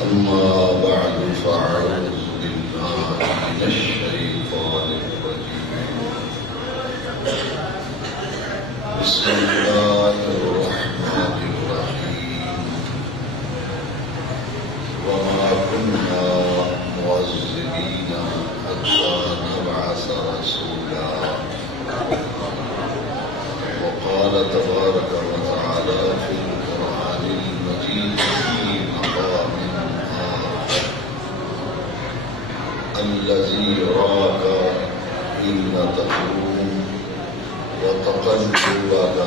أما بعد فأعوذ بالله من الشيطان الرجيم. بسم الله الرحمن الرحيم. وما كنا معذبين حتى نبعث رسولا. وقال تبارك وتعالى في القرآن المجيد في مقام آخر: الذي يراك حين تقوم وتقلبك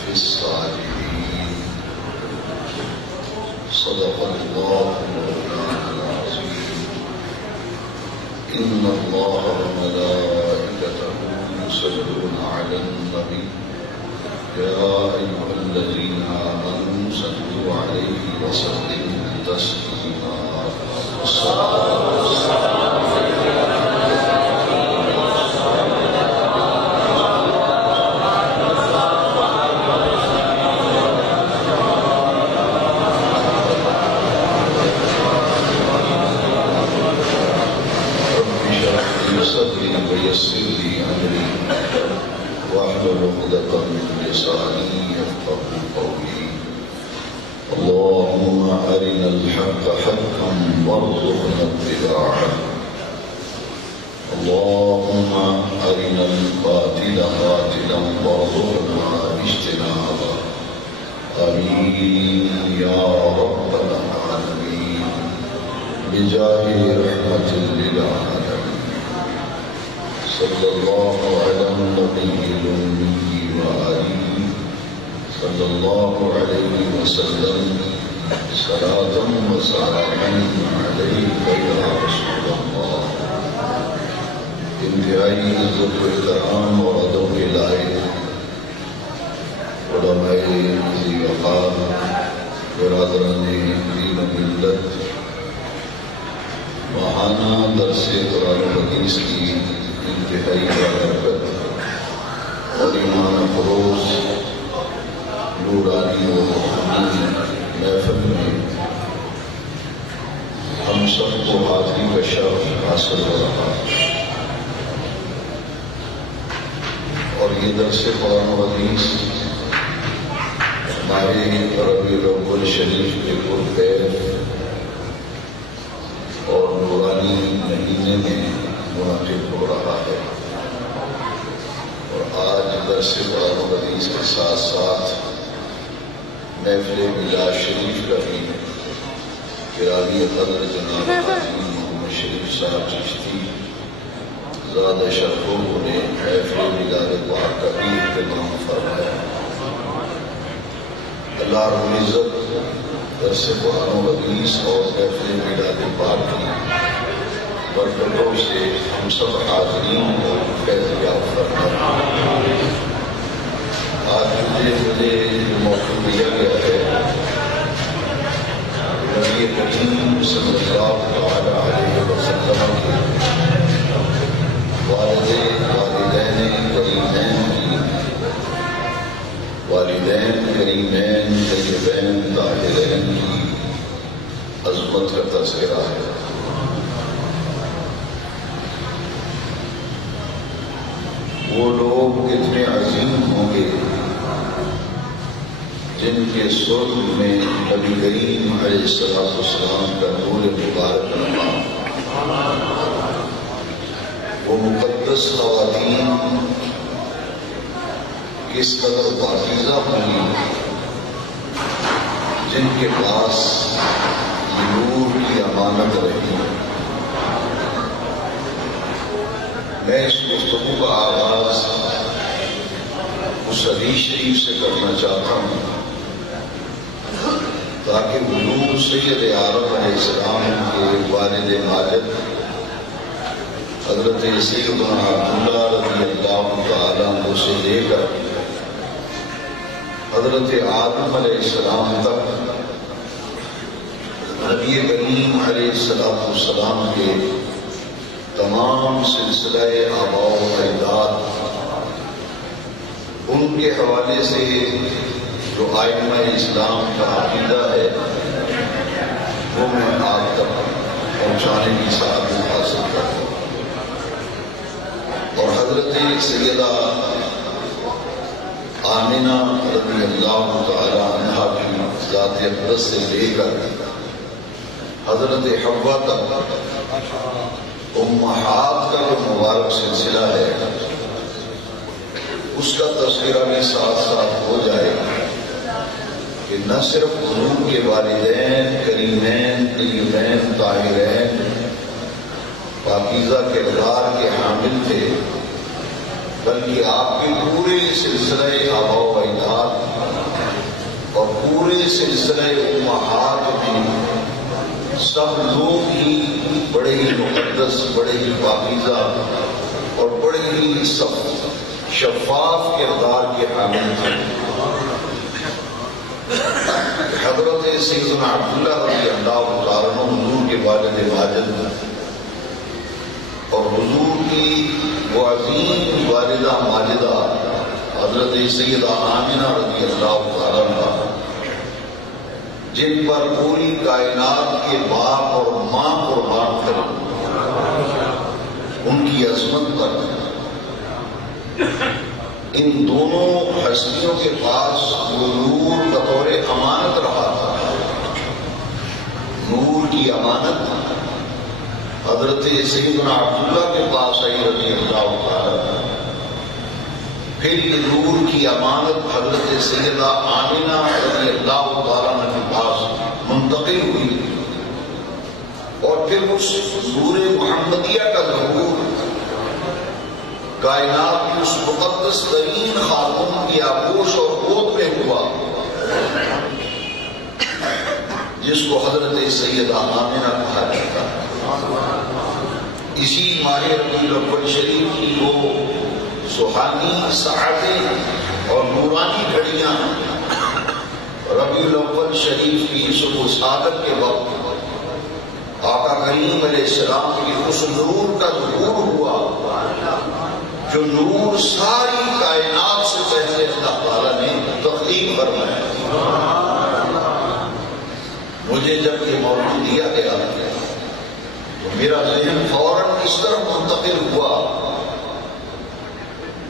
في الساجدين. صدق الله مولانا العظيم. إن الله وملائكته يصلون على النبي يا أيها الذين آمنوا صلوا عليه وسلموا تسليما. صدري ويسر لي أمري واحلل عقدة من لساني يفقهوا قولي. اللهم أرنا الحق حقا وارزقنا اتباعه. اللهم أرنا الباطل باطلا وارزقنا اجتنابه. آمين يا رب العالمين بجاه رحمة للعالمين. صلى الله على النبي الأمي وآله صلى الله عليه وسلم. صلاة وسلاما عليك يا رسول الله. انتہائی عزت و احترام اور ادب کے لائق علماء ذی وقار، برادران دین و ملت، ماہانہ درس قرآن و حدیث کی انتہائی برکت اور ایمان افروز نورانی و روحانی محفل میں ہم سب کو حاضری کا شرف حاصل ہو رہا ہے، اور یہ درس قرآن و حدیث ہمارے ربیع الاول شریف کے پرفیض اور نورانی مہینے میں منعقد ہو رہا ہے. اور آج درس قرآن و حدیث کے ساتھ ساتھ محفل میلاد شریف کا بھی گرامی قدر جناب حاجی محمد شریف صاحب چشتی زیادہ شرفوں نے محفل میلاد پاک کا بھی اہتمام فرمایا. اللہ رب العزت درس قرآن و حدیث اور محفل میلاد پاک کی برکتوں سے ہم سب حاضرین کو فیض یاب فرمائے. آج مجھے موقع دیا گیا ہے نبی کریم صلی اللہ علیہ وسلم کے والدین کریمین طیبین طاہرین کی عظمت کا تذکرہ ہے. وہ لوگ کتنے عظیم ہوں گے جن کے صلب میں نبی کریم علیہ السلام کا نور مبارک نما. وہ مقدس خواتین کس قدر پاکیزہ ہوں گی جن کے پاس نور کی امانت رہی. میں اس گفتگو کا آغاز اس حدیث شریف سے کرنا چاہتا ہوں تاکہ حضور سید عالم علیہ السلام کے والد ماجد حضرت سیدنا عبداللہ رضی اللہ تعالیٰ عنہ سے لے کر حضرت آدم علیہ السلام تک نبی کریم علیہ السلام کے تمام سلسلہ آباء و اجداد ان کے حوالے سے جو آئمہ اسلام کا عقیدہ ہے وہ میں آپ فرمانے کی سعادت حاصل کریں اور حضرت سیدہ آمنہ رضی اللہ تعالی عنہا کی ذات اقدس سے لے کر حضرت حوا تک امہات کا جو مبارک سلسلہ ہے اس کا تذکرہ بھی ساتھ ساتھ ہو جائے کہ نہ صرف حضور کے والدین کریمین طیبین طاہرین پاکیزہ کردار کے حامل تھے بلکہ آپ کے پورے سلسلہ آباء و اجداد اور پورے سلسلہ امہات میں سب لوگ ہی بڑے ہی مقدس، بڑے ہی پاکیزہ اور بڑے ہی شفاف کردار کے حامل تھے۔ حضرت سیدنا عبداللہ رضی اللہ تعالیٰ عنہ حضور کے والد ماجد اور حضور کی وہ عظیم والدہ ماجدہ حضرت سیدہ آمنہ رضی اللہ تعالیٰ عنہ جن پر پوری کائنات کے باپ اور ماں قربان کریں، ان کی عظمت پر ان دونوں ہستیوں کے پاس وہ نور بطور امانت رہا تھا۔ نور کی امانت حضرت سیدنا عبداللہ کے پاس آئی رضی اللہ تعالیٰ، پھر یہ نور کی امانت حضرت سیدہ آمنہ رضی اللہ تعالیٰ کے پاس منتقل ہوئی اور پھر اس نور محمدیہ کا ظہور کائنات کی اس مقدس ترین خاتون کی آغوش اور گود میں ہوا جس کو حضرت سیدہ آمنہ کہا جاتا ہے۔ اسی ماہ ربیع الاول شریف کی وہ سبحانی ساعتیں اور نورانی گھڑیاں ربیع الاول شریف کی صبح و سعادت کے وقت آقا کریم علیہ السلام کی اس نور کا ظہور ہوا جو نور ساری کائنات سے پہلے اللہ تعالیٰ نے تخلیق فرمایا۔ مجھے جب یہ موضوع دیا گیا تو میرا ذہن فوراً اس طرح منتقل ہوا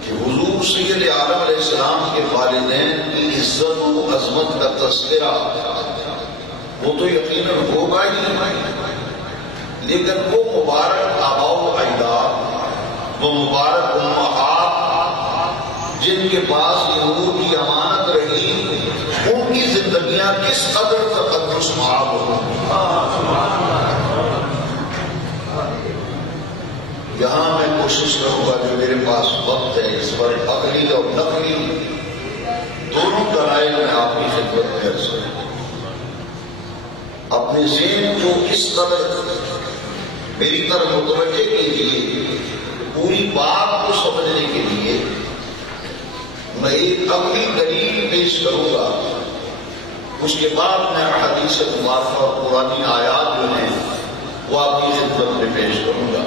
کہ حضور سید عالم علیہ السلام کے والدین کی عزت و عظمت کا تذکرہ وہ تو یقیناً ہوگا ہی، لیکن وہ مبارک آباء و اجداد، وہ مبارک امہات جن کے پاس نور کی امانت رہی، ان کی زندگیاں کس قدر تقدس معاب ہوں۔ یہاں میں کوشش کروں گا جو میرے پاس وقت ہے اس پر عقلی اور نقلی دونوں دلائل میں آپ کی خدمت میں عرض کروں، اپنے ذہن کو اس قدر میری طرف متوجہ کیجیے، پوری بات کو سمجھنے کے لیے میں ایک عقلی دلیل پیش کروں گا، اس کے بعد میں احادیث مبارکہ اور قرآنی آیات جو ہیں وہ آپ کی خدمت میں پیش کروں گا۔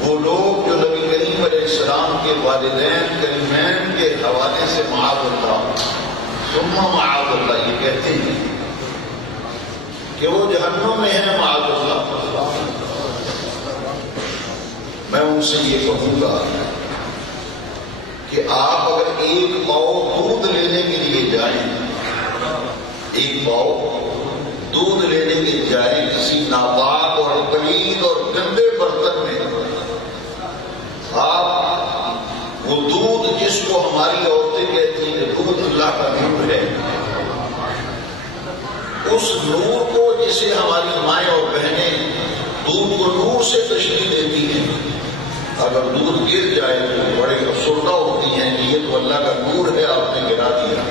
وہ لوگ جو نبی کریم علیہ السلام کے والدین کریمین کے حوالے سے معاذ اللہ ثم معاذ اللہ یہ کہتے ہیں کہ وہ جہنم میں ہیں معاذ اللہ، میں ان سے یہ کہوں گا کہ آپ اگر ایک پاؤ دودھ لینے کے لیے جائیں، ایک پاؤ دودھ لینے کے لیے جائیں کسی ناپاک اور پلید اور گندے برتن میں، آپ وہ دودھ جس کو ہماری عورتیں کہتی ہیں دودھ اللہ کا نور ہے، اس نور کو جسے ہماری مائیں اور بہنیں دودھ کو نور سے تشریح دیتی ہیں، اگر دودھ گر جائے تو بڑے افسردہ ہوتی ہیں کہ یہ تو اللہ کا نور ہے آپ نے گرا دیا۔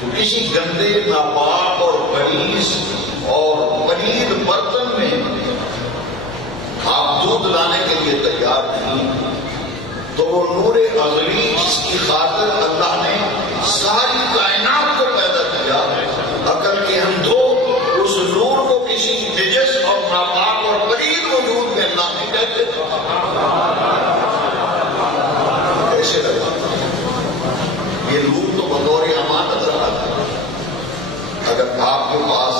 تو کسی گندے ناپاک اور غلیظ اور پلید برتن میں آپ دودھ لانے کے لیے تیار نہیں، تو وہ نور ازلی جس کی خاطر اللہ نے ساری کائنات کو پیدا کیا، عقل کے ہم دو اس نور کو کسی نجس اور ناپاک اور پلید وجود میں اللہ نے کہتے کیسے لگا؟ یہ نور تو بطور امانت رہا تھا۔ اگر آپ کے پاس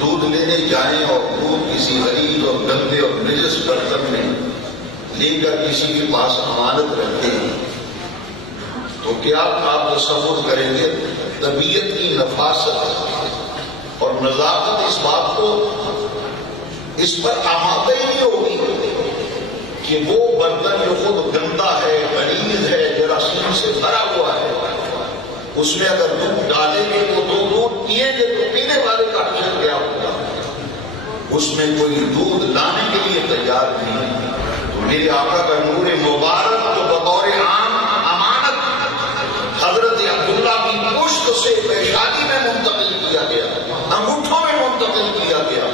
دودھ دودھ لینے جائیں اور دودھ کسی غریب اور گندے اور نجس برتن میں لے کر کسی کے پاس امانت رکھتے ہیں تو کیا آپ تصور کریں گے طبیعت کی نفاست اور نزاکت اس بات کو اس پر آمادہ ہی نہیں ہوگی کہ وہ برتن جو خود گندا ہے غلیظ ہے جراثیم سے بھرا ہوا ہے اس میں اگر دودھ ڈالیں گے تو دو دودھ پیئیں گے تو پینے والے کا حشر کیا ہوگا؟ اس میں کوئی دودھ لانے کے لیے تیار نہیں. تو میرے آقا کا نور مبارک تو بطور عام امانت حضرت عبداللہ کی پشت سے پیشانی میں منتقل کیا گیا، انگوٹھوں میں منتقل کیا گیا،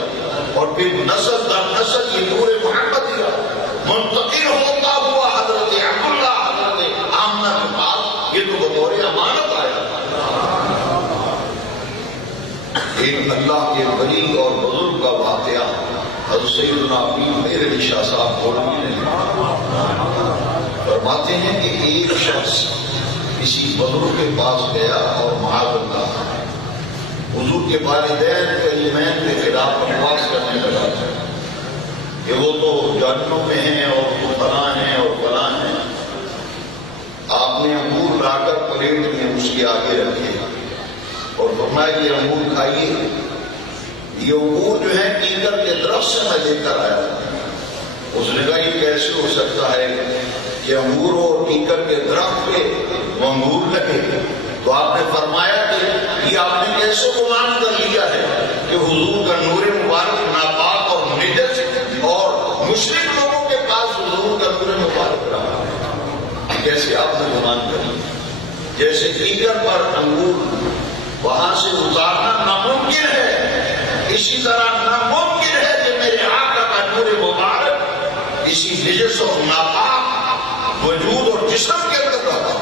اور پھر نسل در نسل یہ نور محمد منتقل ہوتا ہوا حضرت عبداللہ حضرت آمنہ کے پاس، یہ تو بطور امانت آیا. ایک اللہ کے ولی اور بزرگ کا واقعہ حضرت سیدنا میرے شاہ صاحب بولنے فرماتے ہیں کہ ایک شخص کسی بزرگ کے پاس گیا اور معاذ اللہ حضور کے والدین کریمین کے خلاف بکواس کرنے لگا کہ وہ تو جنتوں میں ہیں اور وہ فلاں ہیں اور فلاں ہیں. آپ نے انگور لا کر پلیٹ میں اس کے آگے رکھے اور فرمایا یہ انگور کھائیے. یہ انگور جو ہے کیکر کے درخت سے میں لے کر آیا. اس نے کہا یہ کیسے ہو سکتا ہے کہ انگور اور کیکر کے درخت پہ وہ انگور لگے؟ تو آپ نے فرمایا کہ یہ آپ نے کیسے گمان کر لیا ہے کہ حضور کا نور مبارک ناپاک اور نجس اور مشرک لوگوں کے پاس حضور کا نور مبارک رہا؟ کیسے آپ نے گمان کر لیا؟ جیسے کیکر پر انگور وہاں سے اتارنا ناممکن ہے، اسی طرح ناممکن ہے کہ میرے آقا کا نور مبارک اسی نجس اور ناپاک وجود اور جسم کے اندر رہا.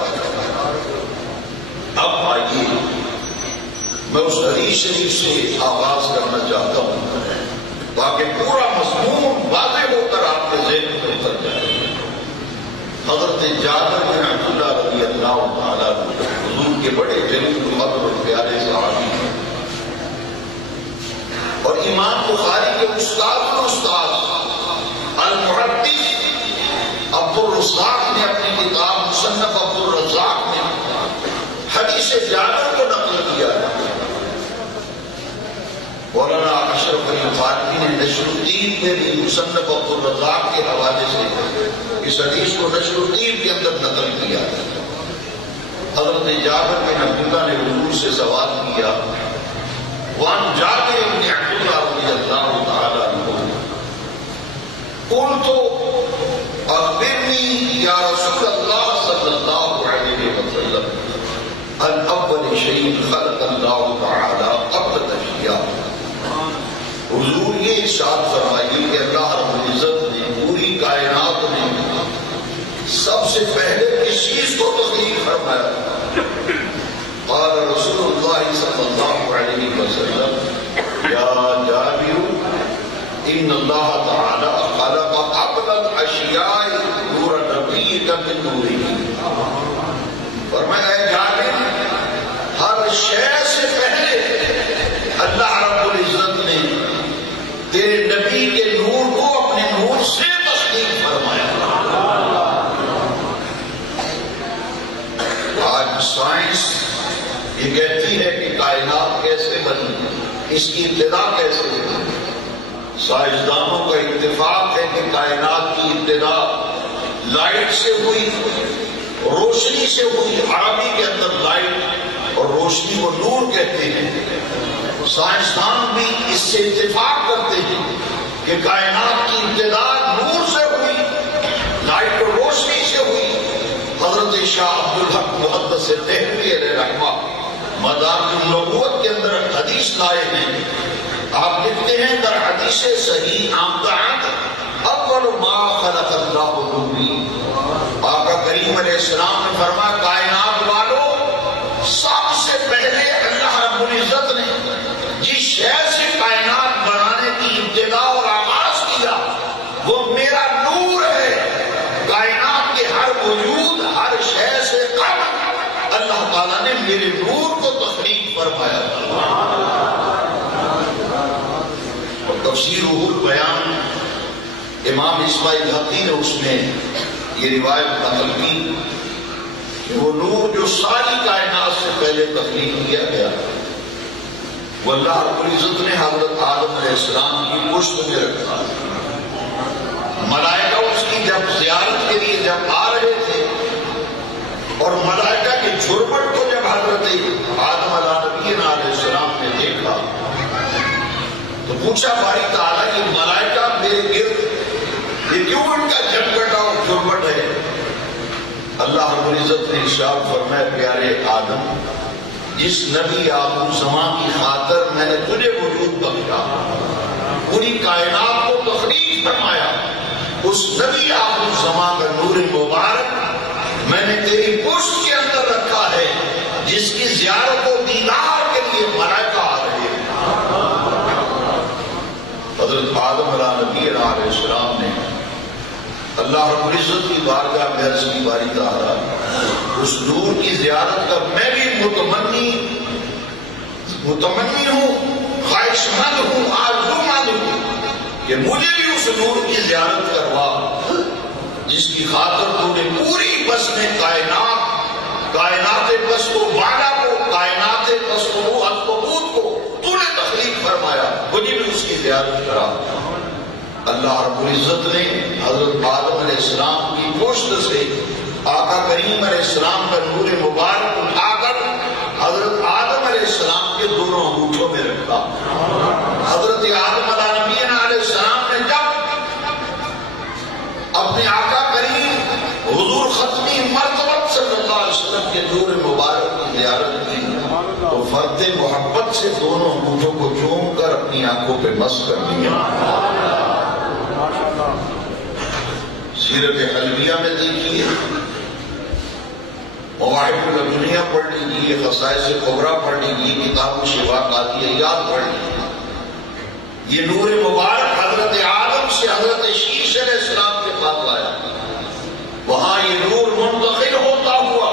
اب آئیے میں اس حدیث شریف سے آغاز کرنا چاہتا ہوں تاکہ پورا مضمون واضح ہو کر آپ کے ذہن میں اتر جائے. حضرت جابر بن عبداللہ رضی اللہ تعالیٰ حضور کے بڑے جلیل القدر اور پیارے صحابی ہیں اور امام بخاری کے استاد المحدث عبد الرزاق نے اپنی کتاب مصنف عبد الرزاق میں حدیث جابر کو نقل کیا ہے. مولانا اشرف علی فاطمی نے نشر الدین میں بھی مصنف عبد الرزاق کے حوالے سے اس حدیث کو نشر الدین کے اندر نقل کیا ہے. حضرت جابر بن عبداللہ نے حضور سے سوال کیا وان جابر بن عبداللہ رضی اللہ تعالیٰ عنہ قلت اخبرنی یا رسول اللہ صلی اللہ علیہ وسلم ان اول شیء خلق اللہ تعالیٰ قبل اشیاء. حضور یہ ارشاد فرمائیے کہ اللہ رب العزت نے پوری کائنات میں سب سے پہلے کس چیز کو تخلیق فرمایا؟ قال رسول اللہ صلی اللہ علیہ وسلم یا جابر ان اللہ تعالی خلق قبل الاشیاء نور نبیک من نورہ. فرمایا اے جابر ہر شے سے پہلے اللہ رب العزت نے تیرے نبی کے نور کو اپنے نور سے تخلیق فرمایا. آج سائنس یہ کہتی ہے کہ کائنات کیسے بنی، اس کی ابتدا کیسے ہوئی. سائنسدانوں کا اتفاق ہے کہ کائنات کی ابتدا لائٹ سے ہوئی، روشنی سے ہوئی. عربی کے اندر لائٹ اور روشنی کو نور کہتے ہیں. سائنسدان بھی اس سے اتفاق کرتے ہیں کہ کائنات کی ابتدا نور سے ہوئی، لائٹ اور روشنی سے ہوئی. حضرت شاہ عبدالحق محدث دہلوی علیہ رحمہ مدارج النبوت کے اندر حدیث لائے ہیں. آپ لکھتے ہیں در حدیث صحیح آمدان اول ما خلق اللہ نوری. آقا کریم علیہ السلام نے فرمایا کائنات والوں سب سے پہلے اللہ رب العزت نے جس شے سے کائنات بنانے کی ابتدا اور آغاز کیا وہ میرا نور ہے. کائنات کے ہر وجود ہر شے سے قبل اللہ تعالیٰ نے میرے نور کو تخلیق فرمایا. امام اسماعیل حقی نے اس میں یہ روایت نقل کی کہ وہ نور جو ساری کائنات سے پہلے تخلیق کیا گیا وہ اللہ رب العزت نے حضرت آدم علیہ السلام کی پشت میں رکھا. ملائکہ اس کی جب زیارت کے لیے جب آ رہے تھے اور ملائکہ کے جھرمٹ کو جب حضرت آدم علیہ السلام نے دیکھا تو پوچھا باری تعالیٰ یہ ملائکہ میرے گرد یہ کیوں ان کا جھمگٹا اور جھرمٹ ہے؟ اللہ رب العزت نے ارشاد فرمایا پیارے آدم جس نبی آخر زمان کی خاطر میں نے تجھے وجود بخشا پوری کائنات کو تخلیق فرمایا اس نبی آخر زمان کا نور مبارک میں نے تیری پشت کے اندر رکھا ہے جس کی زیارت و دیدار کے لیے ملائکہ آ رہے ہیں. حضرت آدم علیہ السلام نے اللہ رب العزت کی بارگاہ میں عرض کی باری تعالیٰ اس نور کی زیارت کا میں بھی متمنی ہوں خواہش مند ہوں آرزومند ہوں کہ مجھے بھی اس نور کی زیارت کروا جس کی خاطر تو نے پوری بس میں کائنات بس کو بالا کو کائنات بس کو القبوت کو تو نے تخلیق فرمایا مجھے بھی اس کی زیارت کرا. اللہ رب العزت نے حضرت آدم علیہ السلام کی پشت سے آقا کریم علیہ السلام کا نور مبارک اٹھا کر حضرت آدم علیہ السلام کے دونوں انگوٹھوں میں رکھا. حضرت آدم علیہ السلام نے جب اپنے آقا کریم حضور ختمی مرتبت صلی اللہ علیہ وسلم کے نور مبارک کی زیارت کی تو فرد محبت سے دونوں انگوٹھوں کو چوم کر اپنی آنکھوں پہ مس کر دیا. سیرت حلبیہ میں دیکھیے مواہب الدنیا پڑھ لیجیے خصائص کبریٰ پڑھ لیجیے کتاب شفا قاطعیات پڑھ لیجیے. یہ نور مبارک حضرت آدم سے حضرت شیش علیہ السلام کے پاس آیا وہاں یہ نور منتقل ہوتا ہوا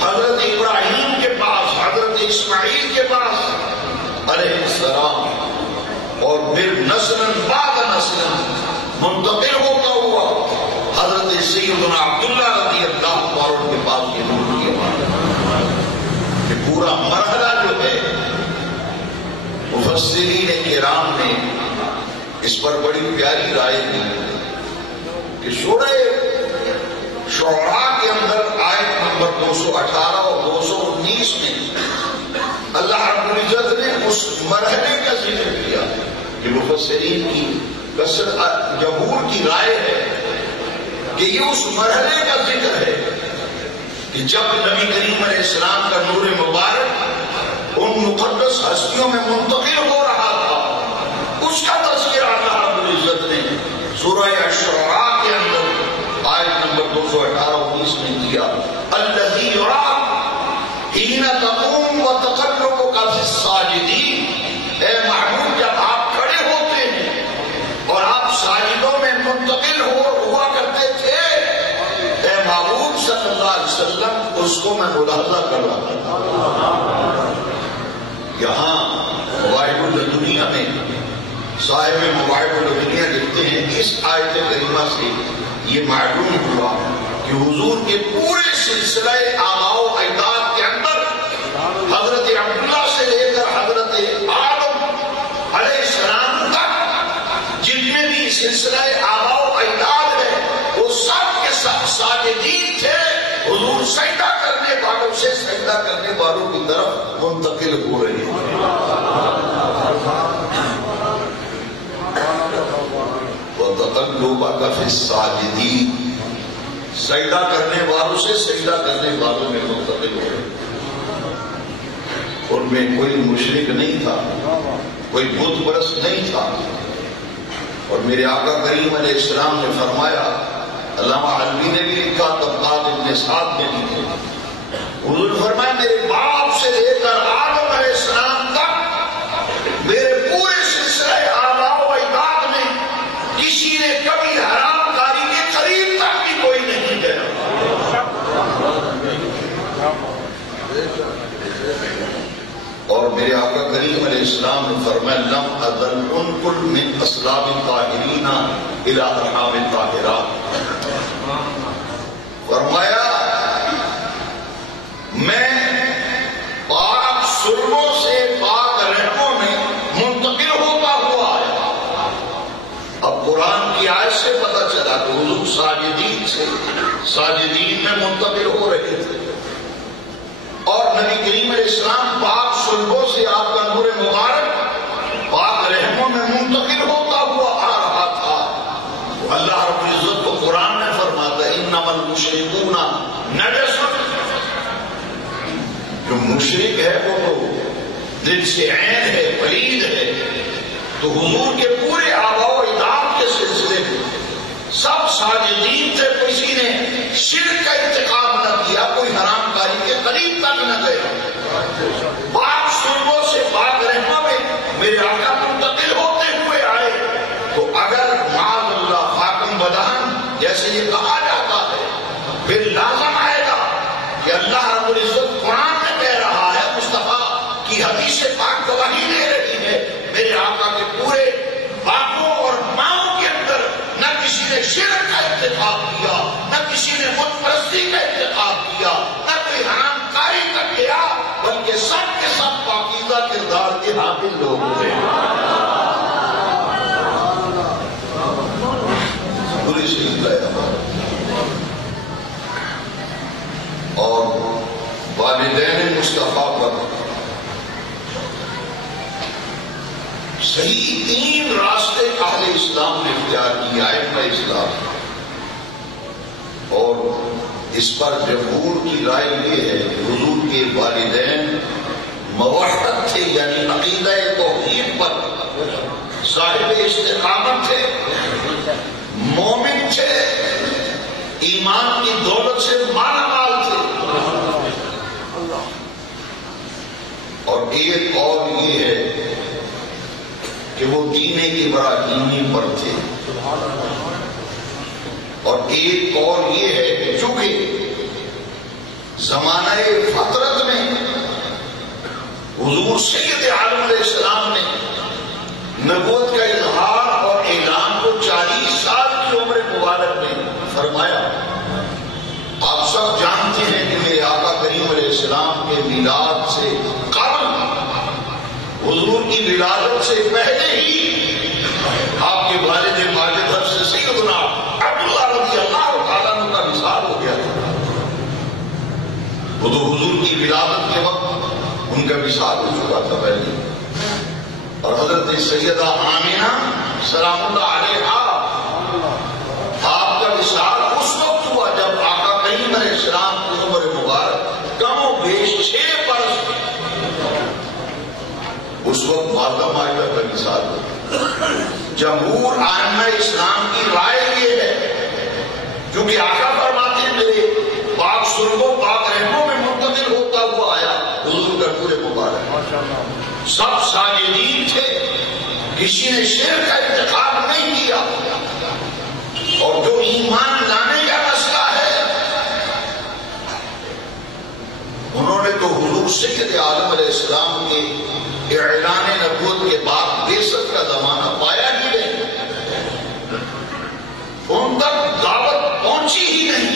حضرت ابراہیم کے پاس حضرت اسماعیل کے پاس علیہ السلام اور پھر نسلاً بعد نسلاً منتقل ہوتا ہوا حضرت سیدنا عبداللہ رضی اللہ عنہ کے پاس یہ نور کی بات کہ پورا مرحلہ جو ہے مفسرین کرام نے اس پر بڑی پیاری رائے دی کہ سورہ شعراء کے اندر آیت نمبر 218 اور 219 میں اللہ رب العزت نے اس مرحلے کا ذکر کیا کہ مفسرین کی جمہور کی رائے ہے کہ یہ اس مرحلے کا ذکر ہے کہ جب نبی کریم علیہ السلام کا نور مبارک ان مقدس ہستیوں میں منتقل ہو رہا تھا اس کا تذکرہ اللہ رب العزت نے سورہ الشعراء کے اندر آیت نمبر 218-19 میں کیا. الذی یراک حین تقوم وتقلبک فی الساجدین. اے محبوب جب آپ کھڑے ہوتے ہیں اور آپ ساجدوں میں منتقل ہوا کرتے تھے اے محبوب صلی اللہ علیہ وسلم اس کو میں ملاحظہ کر رہا تھا. یہاں مواہب الدنیا میں صاحب مواہب الدنیا لکھتے ہیں اس آیت کریمہ سے یہ معلوم ہوا کہ حضور کے پورے سلسلہ آباء و اجداد کے اندر حضرت عبداللہ سے لے کر حضرت آدم علیہ السلام تک جتنے بھی سلسلہ آباء و اجداد ہے وہ سب کے سب ساجدین تھے. حضور سجدہ کرنے والوں سے سجدہ کرنے والوں کی طرف منتقل ہو رہے ہیں. وَتَقَلُّبَكَ فِي السَّاجِدِينَ. سجدہ کرنے والوں سے سجدہ کرنے والوں میں منتقل ہو رہے. ان میں کوئی مشرک نہیں تھا کوئی بت پرست نہیں تھا. اور میرے آقا کریم علیہ السلام نے فرمایا علامہ حلبی نے بھی لکھا طبقات ابن سعد میں لکھے حضور فرمایا میرے باپ سے لے کر آدم علیہ السلام تک میرے پورے سلسلہ آباء و اجداد میں کسی نے کبھی حرام کاری کے قریب تک بھی کوئی نہیں گیا. اور میرے آقا کریم کریم علیہ السلام نے فرمایا لم ازل انقل من اسلاب الطاہرین الی ارحام الطاہرات، فرمایا میں پاک سلبوں سے پاک رحموں میں منتقل ہوتا ہوا آیا۔ اب قرآن کی آیت سے پتہ چلا کہ حضور ساجدین سے ساجدین میں منتقل ہو رہے تھے، اور نبی کریم علیہ السلام پاک سلبوں سے آپ کا نور مبارک پاک رحموں میں منتقل ہوتا ہوا آ رہا تھا۔ اللہ رب العزت کو قرآن میں فرماتا ہے انما المشرکون نجس، جو مشرک ہے وہ تو دل سے عین ہے، پلید ہے۔ تو حضور کے پورے آباء و اجداد کے سلسلے میں سب ساجدین تھے، کسی نے شرک کا ارتکاب نہ کیا، کوئی حرام کاری کے قریب تک نہ گئے۔ پاک سلبوں سے پاک رحمہ میں میرے آقا منتقل ہوتے ہوئے آئے، تو اگر معاذ اللہ حاکم بدہن جیسے یہ کہا جاتا ہے، پھر لازم آئے گا کہ اللہ رب العزت قرآن میں کہہ رہا ہے، مصطفیٰ کی حدیث پاک گواہی دے رہی ہے، میرے آقا کے پورے باتوں اور ماؤں کے اندر نہ کسی نے شرک کا ارتکاب کیا، نہ کسی نے بت پرستی کا ارتکاب کیا، نہ کوئی حرام کاری کا کیا، بلکہ سب کے سب پاکیزہ کردار کے حامل لوگ تھے۔ پوری سلسلہ ہے۔ اور والدین مصطفیٰ پر صحیح تین راستے اہل اسلام نے اختیار کیا، ائمہ اسلام، اور اس پر جمہور کی رائے یہ ہے کہ حضور کے والدین موحد تھے، یعنی عقیدہ توحید پر صاحب استقامت تھے، مومن تھے، ایمان کی دولت سے مالا مال تھے، اور ایک اور یہ ہے کہ وہ دین ابراہیمی پر تھے، اور ایک اور یہ ہے کہ چونکہ زمانہ فطرت میں حضور سید عالم علیہ السلام نے نبوت کا اظہار اور اعلان کو 40 سال کی عمر مبارک میں فرمایا۔ آپ سب جانتے ہیں کہ میرے آقا کریم علیہ السلام کے میلاد سے قبل، حضور کی ولادت سے پہلے ہی آپ کے والد ماجد حضرت سیدنا عبداللہ رضی اللہ تعالیٰ عنہ کا وصال ہو گیا تھا۔ وہ تو حضور کی ولادت کے وقت ان کا وصال ہو چکا تھا پہلے، اور حضرت سیدہ آمینہ سلام اللہ علیہا آپ کا وصال اس وقت ہوا جب آقا کریم علیہ السلام کی عمر مبارک کم و بیش 6 برس، اس وقت مادہ مائدہ کا وصال ہوا۔ جمہور ائمہ اسلام کی رائے یہ ہے، کیونکہ آقا فرماتے ہیں میرے پاک سلبوں پاک رحموں میں منتقل ہوتا ہوا آیا حضور کا پورے مبارک، سب ساجدین تھے، کسی نے شرک کا ارتکاب نہیں کیا، اور جو ایمان لانے کا مسئلہ ہے انہوں نے تو حضور سید عالم علیہ السلام کے اعلان نبوت کے بعد بعثت کا زمانہ پایا ہی نہیں، ان تک دعوت پہنچی ہی نہیں،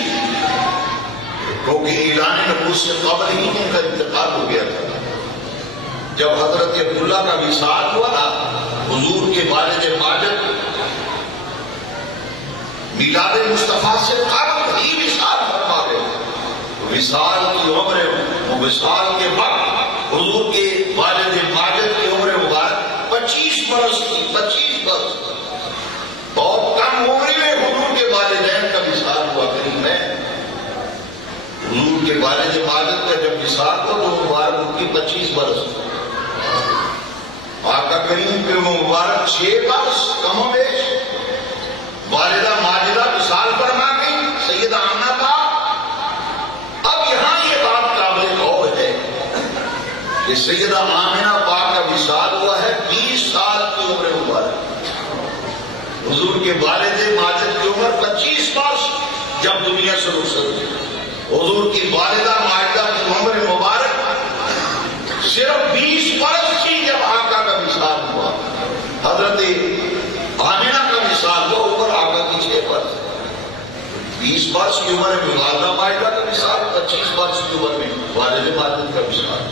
کیونکہ اعلان نبوت سے قبل ہی ان کا انتقال ہو گیا تھا۔ جب حضرت عبداللہ کا وصال ہوا، حضور کے والد ماجد میلاد مصطفیٰ سے قبل ہی وصال فرما گئے، وصال کی عمر وصال کے وقت حضور کے والد ماجد کی عمر مبارک 25 برس کی، 25 برس، بہت کم عمر میں حضور کے والدین کا وصال ہوا۔ قریب ہے حضور کے والد ماجد کا جب وصال ہوا تو مبارک ان کی 25 برس، آقا کریم کے مبارک 6 برس کم و بیش، والدہ ماجدہ وصال فرما گئی، سیدہ آمنہ تھا۔ اب یہاں یہ بات قابل غور ہے کہ سیدہ آمنہ پاک کا وصال ہوا ہے 20 سال کی عمر مبارک، حضور کے والد ماجد کی عمر 25 برس جب دنیا سے رخصت ہوئی، حضور کی والدہ ماجدہ کی عمر مبارک صرف 20 برس تھی جب برس کی عمر میں والدہ مائدہ کا مثال، 25 برس کی عمر میں والد ماجد کا مثال.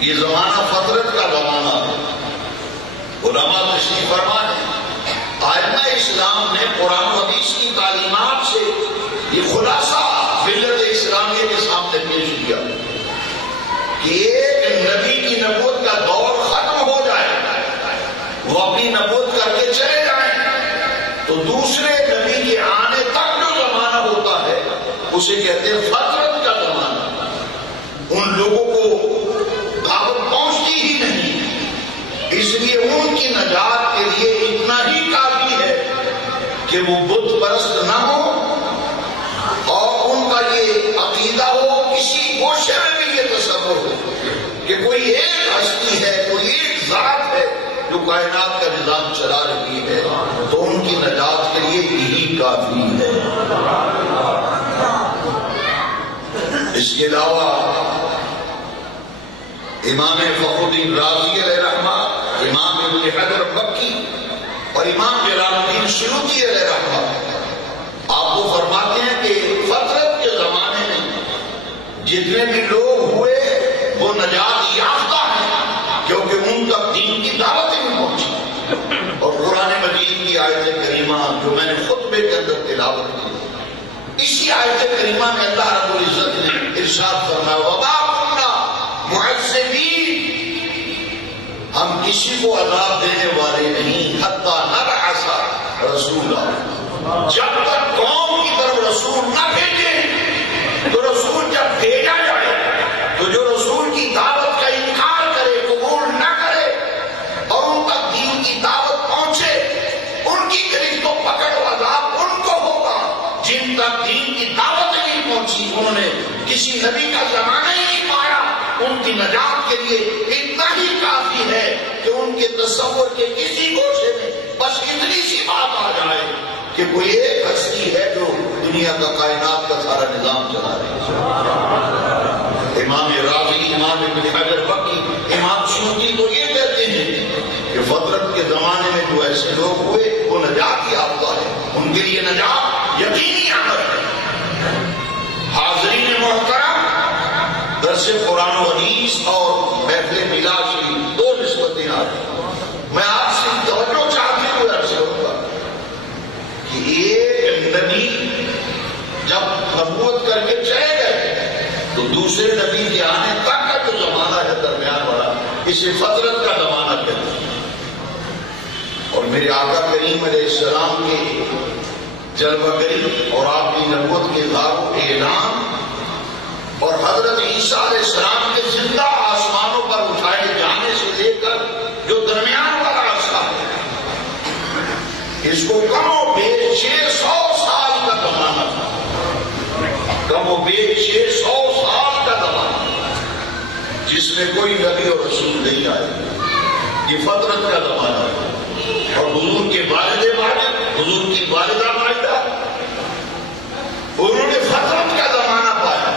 یہ زمانہ فطرت کا زمانہ ہے. علماء تشریف فرما ہے، ائمہ اسلام نے قرآن و حدیث کی تعلیمات سے یہ خلاصہ ملت اسلامیہ کے سامنے پیش کیا کہ ایک نبی کی نبوت کا دور ختم ہو جائے، وہ اپنی نبوت کر کے چلے جائیں، تو دوسرے نبی کے آنے تک جو زمانہ ہوتا ہے اسے کہتے ہیں فطرت کا زمانہ. ان لوگوں کو دعوت پہنچتی ہی نہیں، اس لیے ان کی نجات کے لیے اتنا ہی کافی ہے کہ وہ بت پرست نہ ہو اور ان کا یہ عقیدہ ہو، کسی گوشے میں بھی یہ تصور ہو کہ کوئی ایک ہستی ہے، کوئی ایک ذات ہے جو کائنات کا نظام چلا رہی ہے، تو ان کی نجات کے لیے یہی کافی ہے. اس کے علاوہ امام فخر الدین رازی علیہ رحمہ، امام ابن حجر مکی اور امام جلال الدین سیوطی علیہ رحمہ آپ کو فرماتے ہیں کہ فطرت کے زمانے میں جتنے بھی لوگ ہوئے وہ نجات یافتہ ہیں، کیونکہ ان تک دین کی دعوت ہی نہیں پہنچی. اور قرآن مجید کی آیت کریمہ جو میں نے خطبے کے اندر تلاوت کی، اسی آیت کریمہ میں اللہ رب العزت نے ارشاد فرمایا وَمَا كُنَّا مُعَذِّبِينَ، ہم کسی کو عذاب دینے والے نہیں حتیٰ نبعث رسولا، جب تک قوم کی طرف رسول نہ بھیجے. تو رسول جب بھیجا جائے تو جو رسول کی دعوت کا انکار کرے، قبول نہ کرے اور ان تک دین کی دعوت پہنچے، ان کی گرفت و پکڑ و عذاب ان کو ہوگا. جن تک دین کی دعوت نہیں پہنچی، انہوں نے کسی نبی کا زمانہ ہی نہیں پایا، ان کی نجات کے لیے اتنا ہی کافی ہے کہ ان کے تصور کے کسی گوشے میں بس اتنی سی بات آ جائے کہ کوئی ایک ہستی ہے جو دنیا کا کائنات کا سارا نظام چلا رہی ہے. امام رازی، امام ابن حجر مکی، امام سیوطی تو یہ کہتے ہیں کہ فطرت کے زمانے میں جو ایسے لوگ ہوئے وہ نجات یافتہ ہے، ان کے لیے نجات یقینی عمل ہے. حاضرین محترم، درس قرآن و حدیث اور محفل میلاد کی دو نسبتیں آ رہی ہیں. میں آپ سے توجہ چاہتی ہوں عرض کروں گا کہ ایک نبی جب نبوت کر کے چلے گئے تو دوسرے نبی کے آنے تک کا جو زمانہ ہے درمیان والا، اسے فطرت کا زمانہ کہتے ہیں. اور میرے آقا کریم علیہ السلام کے جلوہ گری اور آپ کی نبوت کے اظہار و اعلان اور حضرت عیسیٰ علیہ السلام کے زندہ آسمانوں پر اٹھائے جانے سے لے کر جو درمیان والا عرصہ ہے، اس کو کم و بیش 600 سال کا زمانہ تھا. کم و بیش 600 سال کا زمانہ جس میں کوئی نبی اور رسول نہیں آئے. یہ فطرت کا زمانہ ہے. اور حضور کے والد ماجد، حضور کی والدہ ماجدہ، انہوں نے فطرت کا زمانہ پایا.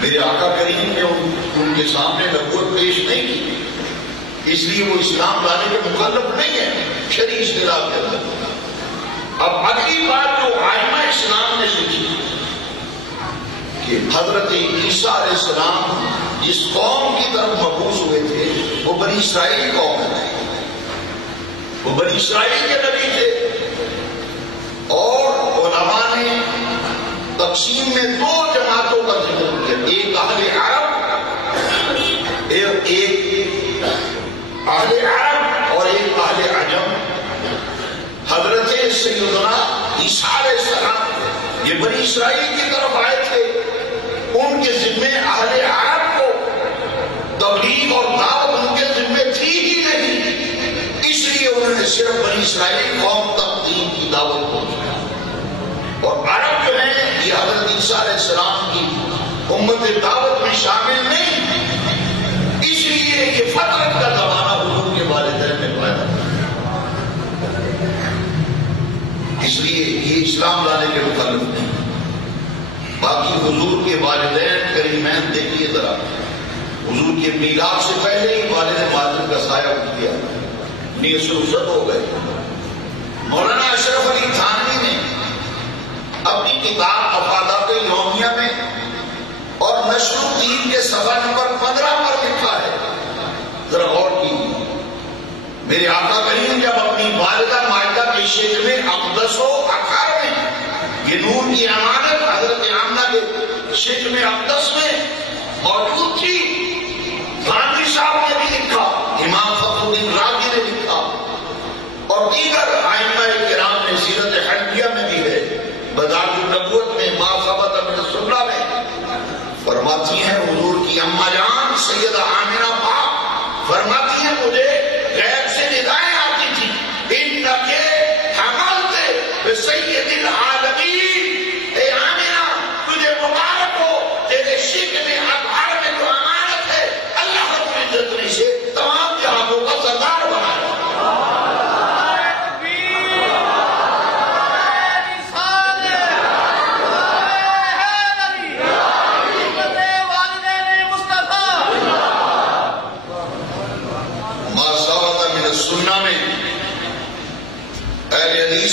میرے آقا کریم نے ان کے سامنے نبوت پیش نہیں کی، اس لیے وہ اسلام لانے کے مکلف نہیں ہے شرعی اصطلاح کے اندر. اب اگلی بات جو ائمہ اسلام نے لکھی کہ حضرت عیسیٰ علیہ السلام جس قوم کی طرف مبعوث ہوئے تھے وہ بنی اسرائیل قوم ہے، وہ بنی اسرائیل کے نبی تھے. اور علماء نے تقسیم میں دو جماعتوں کا ذکر کیا، ایک اہل عرب، ایک اہل عرب اور ایک اہل عجم. حضرت سیدنا عیسیٰ علیہ السلام یہ بنی اسرائیل کی طرف آئے تھے، ان کے ذمے اہل عرب کو تبلیغ اور دعوت ان کے ذمے تھی ہی نہیں، اس لیے انہوں نے صرف بنی اسرائیل قوم تک دین کی دعوت پہنچائی. اور عرب جو ہے یہ حضرت عیسیٰ علیہ السلام کی امت دعوت میں شامل نہیں، اس لیے یہ فطرت کا زمانہ حضور کے والدین نے پایا. اس لیے یہ اسلام لانے کے مکلف نہیں. باقی حضور کے والدین کریمین دیکھیے ذرا، حضور کے میلاد سے پہلے ہی والد ماجد کا سایہ اٹھ گیا، نیس رخصت ہو گئے. مولانا اشرف علی تھانوی نے اپنی کتاب مفادات یومیہ میں اور نشر الدین کے صفحہ نمبر 15 پر لکھا ہے. ذرا غور کی، میرے آقا کریم جب اپنی والدہ مائدہ کے شکل میں اقدس و اقار میں، یہ نور کی امانت حضرت آمنہ کے شکل میں اقدس میں موجود تھی. گاندھی صاحب نے بھی لکھا، امام فخر الدین رازی نے لکھا، اور دیگر ائمہ کرام نے سیرت حنفیہ میں بھی ہے، بدائع النبوت میں، ما ثبت من السنہ میں فرماتی ہیں حضور کی اماں جان سیدہ آمنہ پاک فرماتی ہیں مجھے غیب سے ندائیں آتی تھی، انکے حملت بسید العالمین، اے آمنہ تجھے مبارک ہو، تیرے شکل میں اظہار میں جو امانت ہے اللہ رب العزت نے اسے تمام جہانوں کا سردار بنایا.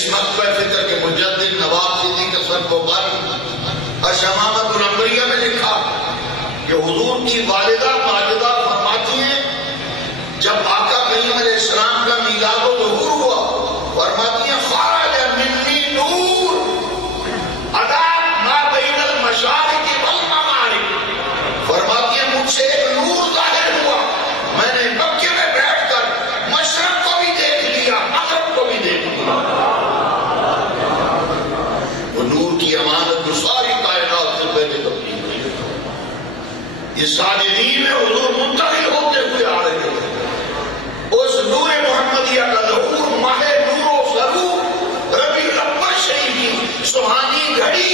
مکتبہ فکر کے مجدد نواب صدیق حسن بخاری الشمامۃ العنبریہ میں لکھا کہ حضور کی والدہ ماجدہ فرماتی ہیں جب آقا کریم علیہ السلام کا میلاد و ظہور ہوا، فرماتی ہیں خرج منی نور ادا ما بین المشارق والمغارب، فرماتی ہیں مجھ سے ایک نور ظاہر ہوا، میں نے مکے میں بیٹھ کر مشرق کو بھی دیکھ لیا مغرب کو بھی دیکھ لیا. امانت جو ساری کائنات سے پہلے تبدیل ہوئی، یہ سارے دین میں حضور منتقل ہوتے ہوئے آ رہے تھے. اس نور محمدیہ کا ظہور ماہ نور و سرور ربیع الاول شریف کی سبحانی گھڑی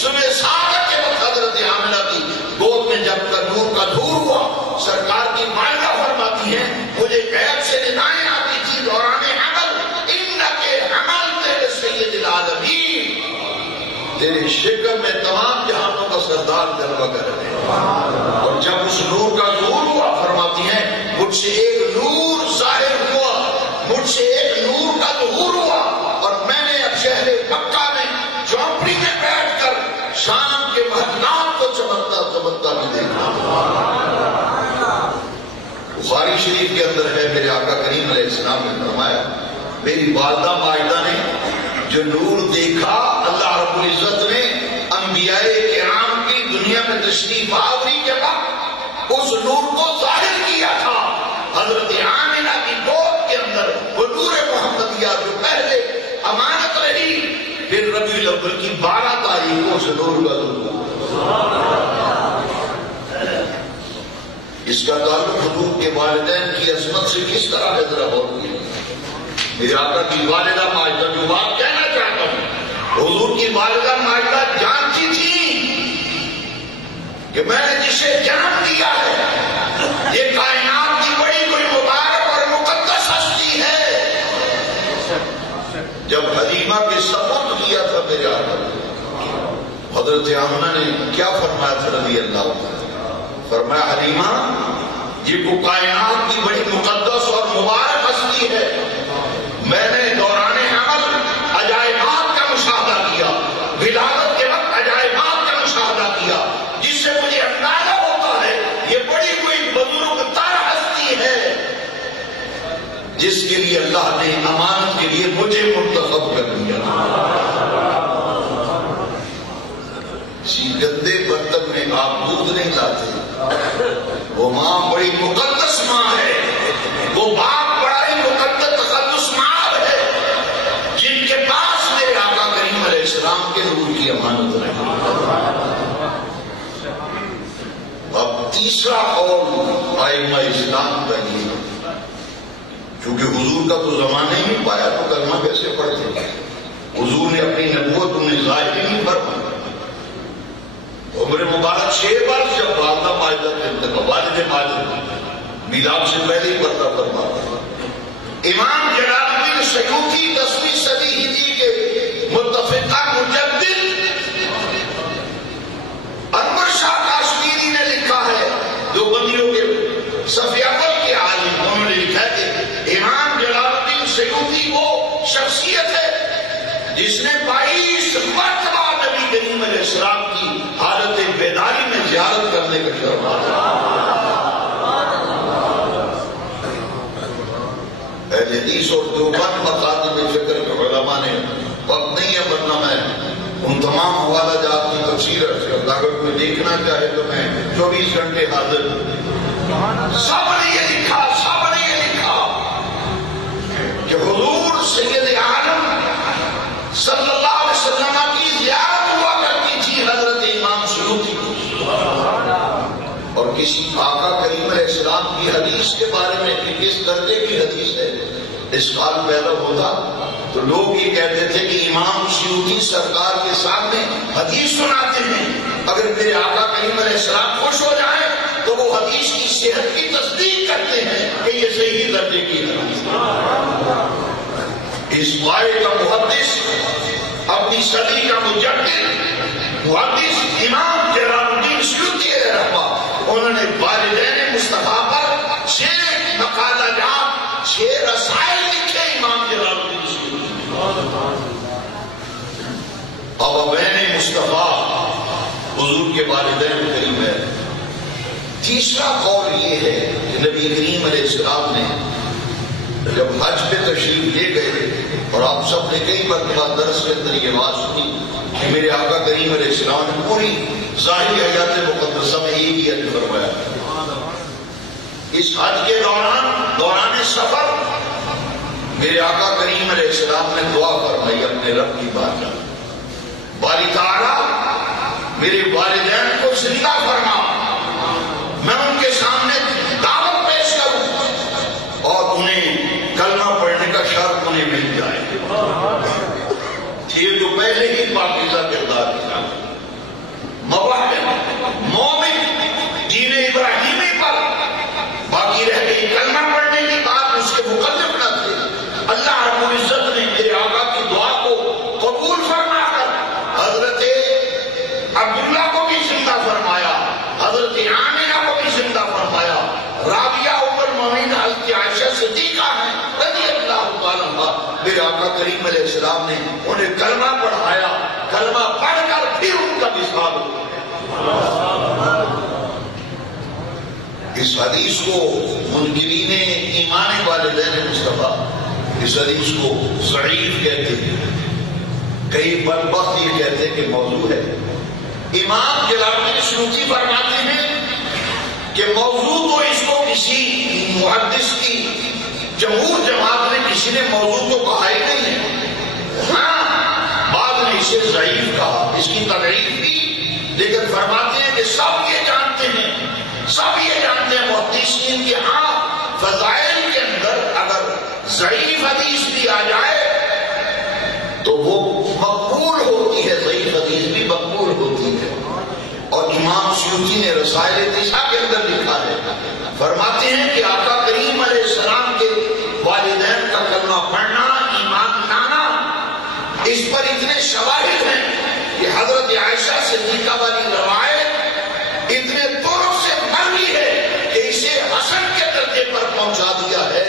صبح سادت کے وقت حضرت آمنہ کی گود میں جب تک نور کا ظہور ہوا، سرکار کی مائدہ فرماتی ہیں مجھے غیب سے ندائیں آتی تھی دوران حمل، انکے حملت سید العالمین، تیری شکل میں تمام جہانوں کا سردار جلوہ کر رہے ہیں. اور جب اس نور کا ظہور ہوا فرماتی ہیں مجھ سے ایک نور ظاہر ہوا، مجھ سے ایک نور کا ظہور ہوا، اور میں نے اب شہر مکہ میں چوپڑی میں بیٹھ کر شام کے محلات کو چمکتا چمکتا بھی دیکھا. بخاری شریف کے اندر ہے میرے آقا کریم علیہ السلام نے فرمایا میری والدہ ماجدہ نے جو نور دیکھا، اللہ رب العزت نے انبیاء کرام کی دنیا میں تشریف آوری کے بعد اس نور کو ظاہر کیا تھا. حضرت آمنہ کی گود کے اندر وہ نور محمدیہ جو پہلے امانت رہی، پھر ربیع الاول کی 12 تاریخ کو اس نور کا ظہور. اس کا تعلق حضور کے والدین کی عظمت سے کس طرح ہے ذرا غور کیجیے. میرے آقا کی والدہ ماجدہ جو بات کہنا چاہتا ہوں، حضور کی والدہ ماجدہ جانتی تھی کہ میں نے جسے جنم دیا ہے یہ کائنات کی بڑی کوئی مبارک اور مقدس ہستی ہے. جب حلیمہ کے سپرد کیا تھا میرے آقا، حضرت آمنہ نے کیا فرمایا تھا رضی اللہ عنہ؟ فرمایا حلیمہ یہ کو کائنات کی بڑی مقدس اور مبارک ہستی ہے، میں نے دوران حمل عجائبات کا مشاہدہ کیا، ولادت کے وقت عجائبات کا مشاہدہ کیا، جس سے مجھے اندازہ ہوتا ہے یہ بڑی کوئی بزرگ تر ہستی ہے جس کے لیے اللہ نے امانت کے لیے مجھے منتخب کر دیا. اسی گندے برتن میں آپ دودھ نہیں لاتے، وہ ماں بڑی مقدس ماں ہے، وہ باپ بڑا ہی مقدس تقدس ماں ہے جن کے پاس میرے آقا کریم علیہ السلام کے نور کی امانت رہی. اب تیسرا قول ائمہ اسلام کا یہ، چونکہ حضور کا تو زمانہ ہی نہیں پایا تو کلمہ کیسے پڑھتے؟ حضور نے اپنی نبوت انہیں ظاہر ہی نہیں فرمائی. عمر مبارک 6 برس جب والدہ ماجدہ کے انتقال، والد ماجدہ میلاد سے پہلے ہی پردہ فرما. امام جلال الدین سیوطی 10ویں صدی ہجری کے متفقہ مجدد انور شاہ کاشمیری نے لکھا ہے، جو بندیوں کے صف اول کے عالم، انہوں نے لکھا ہے کہ امام جلال الدین سیوطی وہ شخصیت ہے جس نے 22 مرتبہ اہل حدیث اور دیوبند مکاتب فکر کے علماء نے وقت نہیں ہے، ورنہ میں ان تمام حوالہ جات کی تفسیر اگر کوئی دیکھنا چاہے تو میں 24 گھنٹے حاضر ہوں۔ سب نے یہ لکھا کہ حضور سید عالم صلی اللہ علیہ وسلم کی زیارت ہوا کرتی تھی حضرت امام سیوطی اور کسی آقا کریم علیہ السلام کی حدیث کے بارے میں کہ کس درجے کی حدیث ہے اشکال پیدا ہوتا تو لوگ یہ کہتے تھے کہ امام سیوطی سرکار کے سامنے حدیث سناتے ہیں، اگر میرے آقا کریم علیہ السلام خوش ہو جائیں تو وہ حدیث کی صحت کی تصدیق کرتے ہیں کہ یہ صحیح درجے کی حدیث ہے۔ اس بارے کا محدث، اپنی صدی کا مجدد محدث امام جلال الدین سیوطی رحمہ، انہوں نے والدین مصطفیٰ پر 6 مقالہ جات 6 رسائل لکھے امام جلال الدین سیوطی۔ اب ابین مصطفیٰ حضور کے والدین کریم ہے۔ تیسرا قول یہ ہے کہ نبی کریم علیہ السلام نے جب حج پہ تشریف لے گئے اور آپ سب نے کئی مرتبہ درس کے اندر یہ بات سنی کہ میرے آقا کریم علیہ السلام نے پوری ظاہری حیات مقدسہ میں ایک ہی حج فرمایا۔ اس حج کے دوران سفر میرے آقا کریم علیہ السلام نے دعا فرمائی اپنے رب کی بارگاہ، باری تعالیٰ میرے والدین کو زندہ فرما، میں ان کے سامنے دعوت پیش کروں اور انہیں کلمہ پڑھنے کا شرف انہیں مل جائے۔ یہ تو پہلے ہی پاکیزہ کردار تھا، موحد مومن دین ابراہیمی پر باقی رہ گئی، کلمہ پڑھنے کی بات اس کے مکلف نہ تھے۔ اللہ رب العزت نے میرے آقا کی دعا کو قبول فرما کر حضرت عبداللہ کو بھی زندہ فرمایا، حضرت آمنہ کو بھی زندہ فرمایا۔ رابعہ ام المؤمنین حضرت عائشہ صدیقہ ہیں رضی اللہ تعالیٰ عنہا، میرے آقا کریم علیہ السلام نے انہیں کلمہ پڑھایا، کلمہ پڑھ کر پھر ان کا وصال ہوا۔ اس حدیث کو منکرین ایمان والدین مصطفیٰ اس حدیث کو ضعیف کہتے ہیں، کئی بدبخت یہ کہتے ہیں کہ موضوع ہے۔ امام جلال الدین سیوطی فرماتے ہیں کہ موضوع تو اس کو کسی محدث کی جمہور جماعت نے کسی نے موضوع تو کہا ہی نہیں ہے، ہاں بعد نے اسے ضعیف کہا، اس کی تضعیف کی، لیکن فرماتے ہیں کہ سب یہ جانتے ہیں محدثین کے ہاں فضائل کے اندر اگر ضعیف حدیث بھی آ جائے تو وہ مقبول ہوتی ہے، ضعیف حدیث بھی مقبول ہوتی ہے۔ اور امام سیوطی نے رسائل تسعہ کے اندر لکھا ہے، فرماتے ہیں کہ آقا کریم علیہ السلام کے والدین کا کلمہ پڑھنا، ایمان لانا، اس پر اتنے شواہد ہیں کہ حضرت عائشہ صدیقہ والی روایت اتنے طرق سے مروی ہے کہ اسے حسن کے درجے پر پہنچا دیا ہے،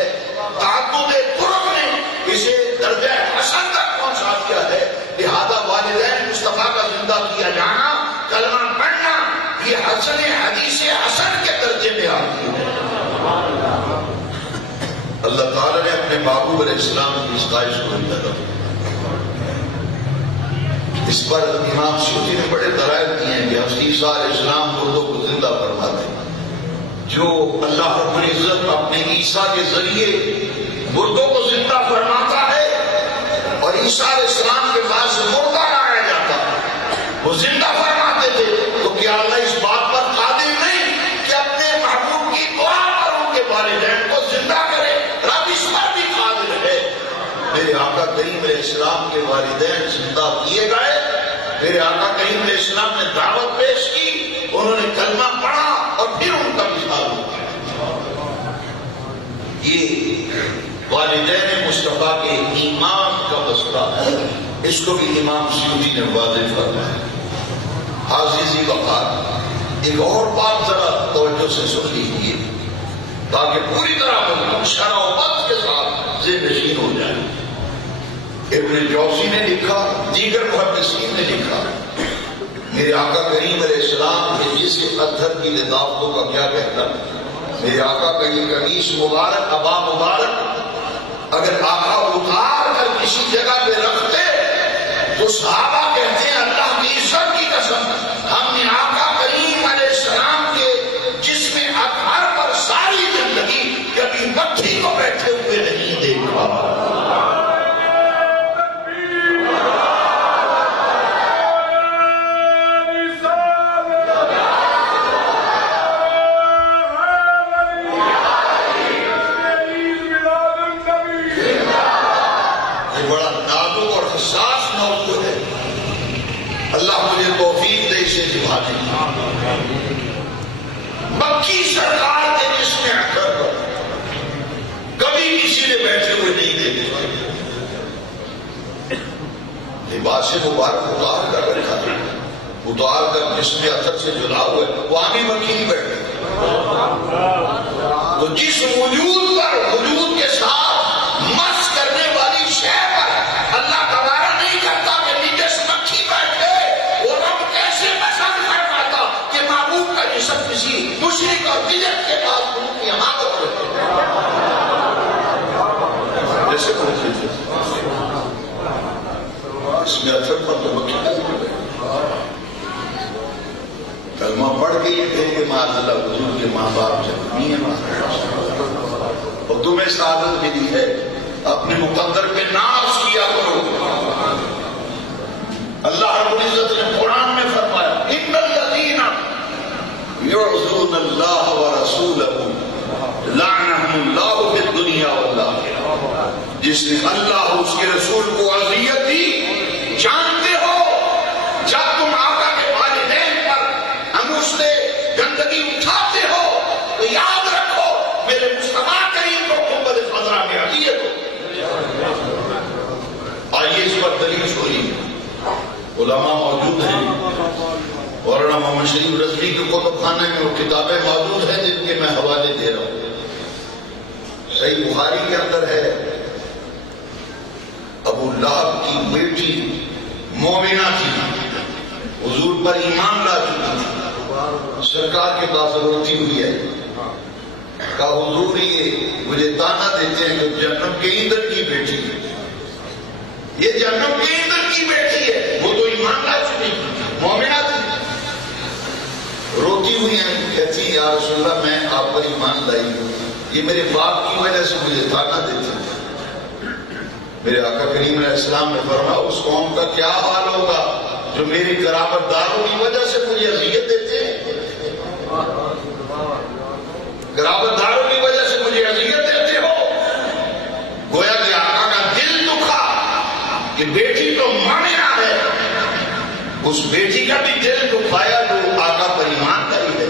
تعدد طرق نے اسے درجہ حسن تک پہنچا دیا ہے۔ لہذا والدین مصطفیٰ کا زندہ کیا جانا، کلمہ پڑھنا، یہ حسن حدیث حسن کے درجے میں آتی ہے۔ اللہ تعالیٰ نے اپنے محبوب علیہ السلام کی اس خواہش کو پیدا کیا۔ اس پر امام سیوطی نے بڑے دلائل دیے ہیں کہ حضرت عیسیٰ علیہ السلام مردوں کو زندہ فرماتے ہیں۔ جو اللہ رب العزت اپنے عیسیٰ کے ذریعے مردوں کو زندہ فرماتا ہے اور عیسیٰ علیہ السلام کے پاس مردہ لایا جاتا وہ زندہ فرماتے تھے، تو کیا اللہ اس بات پر قادر نہیں کہ اپنے محبوب کی دعا پر ان کے والدین کو زندہ کرے؟ رب اس پر بھی قادر ہے۔ میرے آقا کریم علیہ السلام کے والدین زندہ کیے گئے، میرے آقا کریم علیہ السلام نے دعوت پیش کی، انہوں نے کلمہ پڑھا اور پھر ان کا وصال ہوا۔ یہ والدین مصطفیٰ کے ایمان کا مسئلہ ہے، اس کو بھی امام سیوطی نے واضح فرمایا۔ عزیزی وقار ایک اور بات ذرا توجہ سے سن لیجیے تاکہ پوری طرح مضمون شرح و بد کے ساتھ ذہن نشین ہو جائے۔ ابن جوزی نے لکھا، دیگر محدثین نے لکھا، میرے آقا کریم علیہ السلام کے جس اطہر کی لطافتوں کا کیا کہنا۔ میرے آقا کا یہ قمیص مبارک، ابا مبارک اگر آقا اتار کر کسی جگہ پہ رکھتے تو صحابہ کہتے ہیں اللہ کی عزت کی قسم ہم نے آقا کریم علیہ السلام کے جسم اطہر پر ساری زندگی کبھی مٹھی کو بیٹھے ہوئے نہیں دیکھا. مکی سرکار کے جسم اطہر پر کبھی کسی نے بیٹھے ہوئے نہیں دیکھے. لباس مبارک اتار کر رکھا ہے, اتار کر جسم اطہر سے جلا ہوا ہے, وہاں بھی مکی نہیں بیٹھے. تو جس وجود پر وجود کے ساتھ مس کرنے والی شے پر اللہ گوارا نہیں کرتا کہ نیچے سے مکھی بیٹھے, وہ رب کیسے پسند کر پاتا کہ محبوب کا جسم کسی مشرک اور بدعت کے پاس ان کی حماقت کرتے جیسے اس میں اثر پر تو مکھی کلمہ پڑھ کے یہ کہیں کہ معاذ حضور کے ماں باپ جنمی ہیں اور تمہیں سعادت ملی ہے, اپنے مقدر پہ ناز کیا کرو. اللہ رب العزت نے قرآن میں فرمایا ان الذین یعصون اللہ ورسولہ لعنہم اللہ فی الدنیا والآخرہ. جس نے اللہ اس کے رسول کو اذیت دی, جانتے ہو جب تم آقا کے والدین پر انگشتے گندگی اٹھاتے ہو تو یاد رکھو میرے مصطفیٰ کریم کو قبل خضرا میں اذیت ہو. آئیے اس پر دلیل چھوڑی, علماء موجود ہیں اور محمد شریف رضوی کے کتب خانے میں وہ کتابیں موجود ہیں جن کے میں حوالے دے رہا ہوں. صحیح بخاری کے اندر ہے ابو لہب کی بیٹی مومنہ تھی, حضور پر ایمان لا چکی تھی, سرکار کے پاس روتی ہوئی ہے, کہا حضور یہ مجھے تانا دیتے ہیں کہ جہنم کے ایندھن کی بیٹی ہے, یہ جہنم کے ایندھن کی بیٹی ہے, وہ تو ایمان لا چکی مومنہ تھی. روتی ہوئی ہیں, کہتی یا رسول اللہ میں آپ پر ایمان لائی ہوں, یہ میرے باپ کی وجہ سے مجھے تانا دیتے ہیں. میرے آقا کریم علیہ السلام نے فرمایا اس قوم کا کیا حال ہوگا جو میری قرابت داروں کی وجہ سے مجھے اذیت دیتے ہیں, قرابت داروں کی وجہ سے مجھے اذیت دیتے ہو. گویا کہ آقا کا دل دکھا کہ بیٹی تو مومنہ ہے, اس بیٹی کا بھی دل دکھایا جو آقا پر ایمان لائی ہے.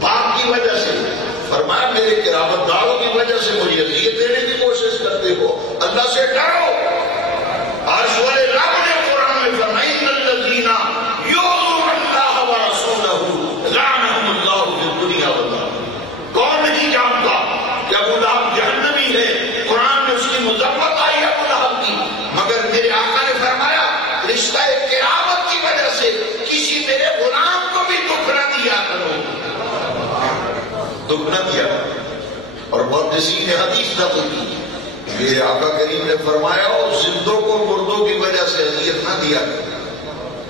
باپ کی وجہ سے فرمایا میرے قرابت داروں کی وجہ سے مجھے اذیت دینے کی کوشش کرتے ہو, اللہ سے ڈرو. عرش والے رب نے قرآن میں فرمایا ان الذین یؤذون اللہ ورسولہ لعنہم اللہ فی الدنیا والآخرہ. کون نہیں جانتا کہ ابو لہب جہنمی ہے, قرآن میں اس کی مذمت آئی ابو لہب کی, مگر میرے آقا نے فرمایا رشتہ قرابت کی وجہ سے کسی میرے غلام کو بھی دکھ نہ دیا کرو, دکھ نہ دیا. اور بہت کسی نے حدیث نقل کی, میرے آقا کریم نے فرمایا اور زندوں کو مردوں کی وجہ سے اذیت نہ دیا,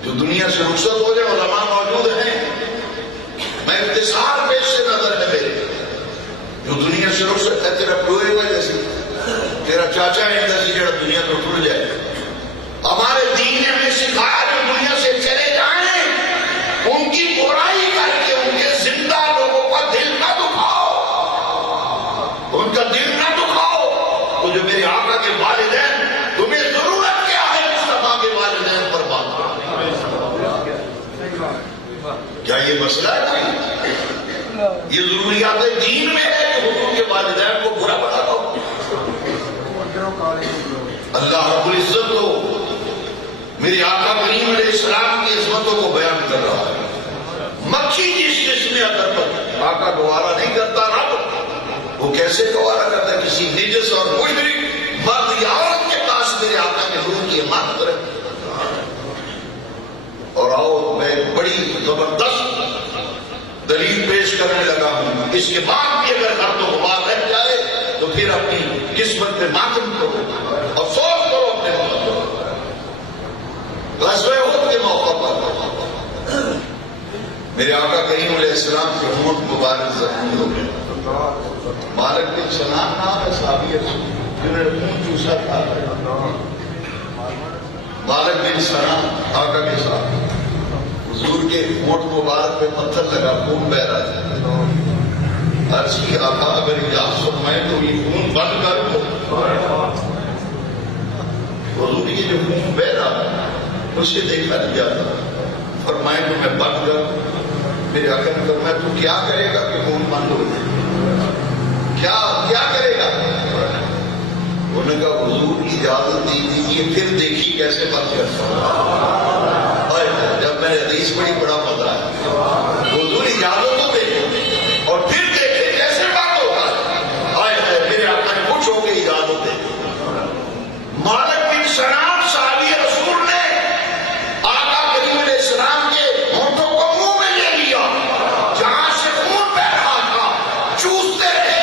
جو دنیا سے رخصت ہو جائے. علماء موجود ہیں, میں اختصار پیش سے نظر ہے میرے, جو دنیا سے رخصت ہے تیرا کوئی وجہ سے, تیرا چاچا ہے جڑا دنیا کو ٹوٹ جائے. ہمارے دین نے ہمیں سکھایا جو دنیا سے چلے جائیں ان کی برائی کر کے ان کے زندہ لوگوں کا دل نہ دکھاؤ, ان کا دل نہ دکھاؤ. تو جو میرے آقا کے والدین, تمہیں ضرورت کیا ہے مصطفیٰ کے والدین پر بات کرو, کیا یہ مسئلہ ہے؟ یہ ضروریات دین میں ہے کہ حضور کے والدین کو برا بنا دو. اللہ رب العزت کو میرے آقا کریم علیہ السلام کی عظمتوں کو بیان کر رہا ہے. مکھی جس جسم اطہر پر آقا گوارا نہیں کرتا, رب وہ کیسے گوارا کرتا ہے کسی نجس اور مجرم مرد یا عورت کے پاس میرے آقا کے روح کی امانت رکھے. اور آؤ میں بڑی زبردست دلیل پیش کرنے لگا ہوں, اس کے بعد بھی اگر ہر تو غبار رہ جائے تو پھر اپنی قسمت پہ ماتم کرو، افسوس کرو اپنے موقع پر۔ غزوہ احد کے موقع پر میرے آقا کریم علیہ السلام کے ہونٹ مبارک زخمی ہو گئے۔ مالک بن سنان نام ہے صحابی رسول جنہوں نے خون چوسا تھا۔ مالک بن سنان آقا کے ساتھ حضور کے ہونٹ مبارک پہ پتھر لگا، خون بہ رہا تھا۔ عرض کی آقا اگر اجازت فرمائے تو یہ خون بند کر دو۔ حضور یہ جو خون بہ رہا اسے دیکھا نہیں جاتا، فرمائے تو میں بند کر۔ میرے آقا نے فرمایا تو کیا کرے گا کہ خون بند ہو جائے؟ کیا کرے گا؟ انہوں نے کہا حضور کی اجازت دی دیجیے پھر دیکھی کیسے بند کرتا ہوں۔ جب میں نے حدیث پڑھی بڑا مزہ آیا، حضور اجازت تو دے اور پھر دیکھے کیسے بند ہوگا۔ میرے آقا نے کچھ ہو گئی اجازت دے۔ مالک بن سنان صحابی رسول نے آقا کریم علیہ السلام کے ہونٹوں کو منہ میں لے لیا، جہاں سے خون بہ رہا تھا، چوستے رہے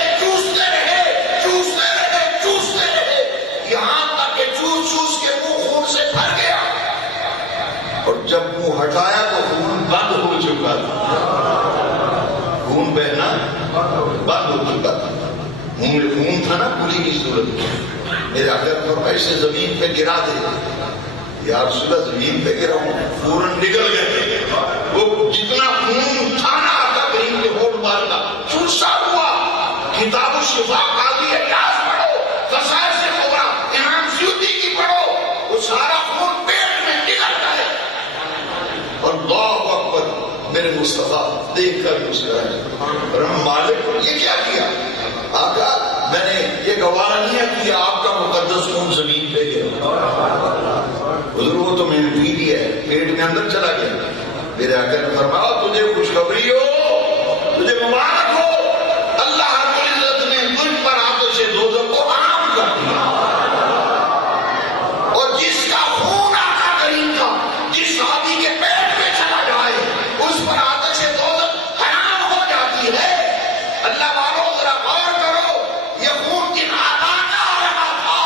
یہاں تک کہ چوس کے منہ خون سے بھر گیا، اور جب منہ ہٹایا تو خون بند ہو چکا تھا، خون بہنا بند ہو چکا تھا، منہ میں خون تھا نا پوری کی صورت میں۔ میرے آقا فرمایا اسے زمین پہ گرا دے۔ یا رسول اللہ زمین پہ گرا ہوں، فوراً نکل گئے۔ وہ جتنا خون تھا نا آقا کریم کے ہونٹ مار کا چوسا ہوا۔ کتاب الشفا قاضی اجاز پڑھو، قصائد سے خبرہ امام سیوطی کی پڑھو، وہ سارا خون پیٹ میں نکل گئے۔ اللہ اکبر، میرے مصطفیٰ دیکھ کر مسکرائے، مالک یہ کیا کیا؟ آقا میں نے یہ گوارا نہیں ہے کہ آپ کا مقدس خون زمین پہ گیا، حضور وہ تو میں نے پی لیا ہے، پیٹ میں اندر چلا گیا۔ میرے آقا نے فرمایا تجھے خوشخبری ہو، تجھے مبارک ہو، اللہ رب العزت نے تجھ پر آتش دوزخ کو عام کر دیا، اور جس کا خون آقا کریم کا جس صحابی کے پیٹ میں چلا جائے اس پر آتش دوزخ حرام ہو جاتی ہے۔ اللہ والوں ذرا غور کرو، یہ خون کن آدان میں آ رہا تھا؟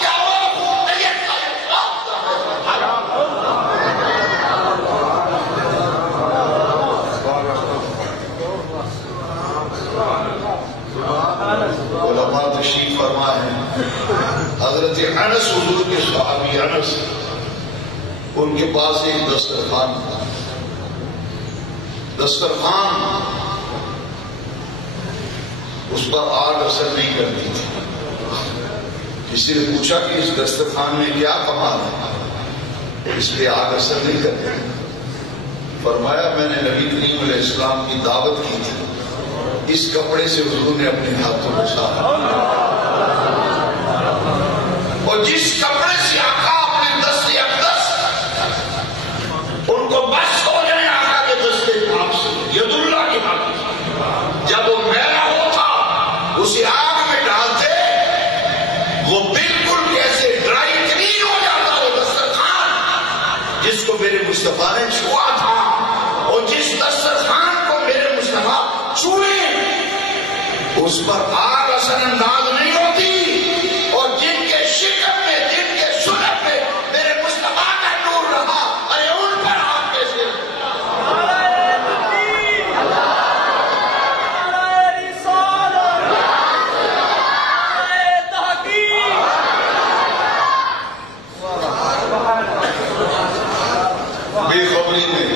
کیا وہ خون نیت کا حرام ہو؟ علماء تشریف فرما ہے، حضرت انس حضور کے صحابی انس، ان کے پاس ایک دسترخوان تھا، دسترخوان اس پر آگ اثر نہیں کرتی تھی۔ کسی نے پوچھا کہ اس دسترخوان میں کیا کمال ہے، اس پہ آگ اثر نہیں کرتی؟ فرمایا میں نے نبی کریم علیہ السلام کی دعوت کی تھی، اس کپڑے سے حضور نے اپنے ہاتھوں کو صاف، اور جس کپڑے سے آقا اپنے دست اقدس ان کو بس ہو جائے آقا کے دست پاک سے، ید اللہ کے ہاتھ، جب وہ میلا ہوتا اسے آگ میں ڈالتے وہ بالکل کیسے ڈرائی کلین ہو جاتا وہ دسترخوان جس کو میرے مصطفیٰ نے چھوا تھا، اور جس دسترخوان کو میرے مصطفیٰ چھوئے اس پر آگ اثر انداز نہیں ہوتی، اور جن کے شکم میں جن کے سلب میں میرے مصطفیٰ کا نور رہا، ارے ان پر آگ کیسے؟ بے خبری میں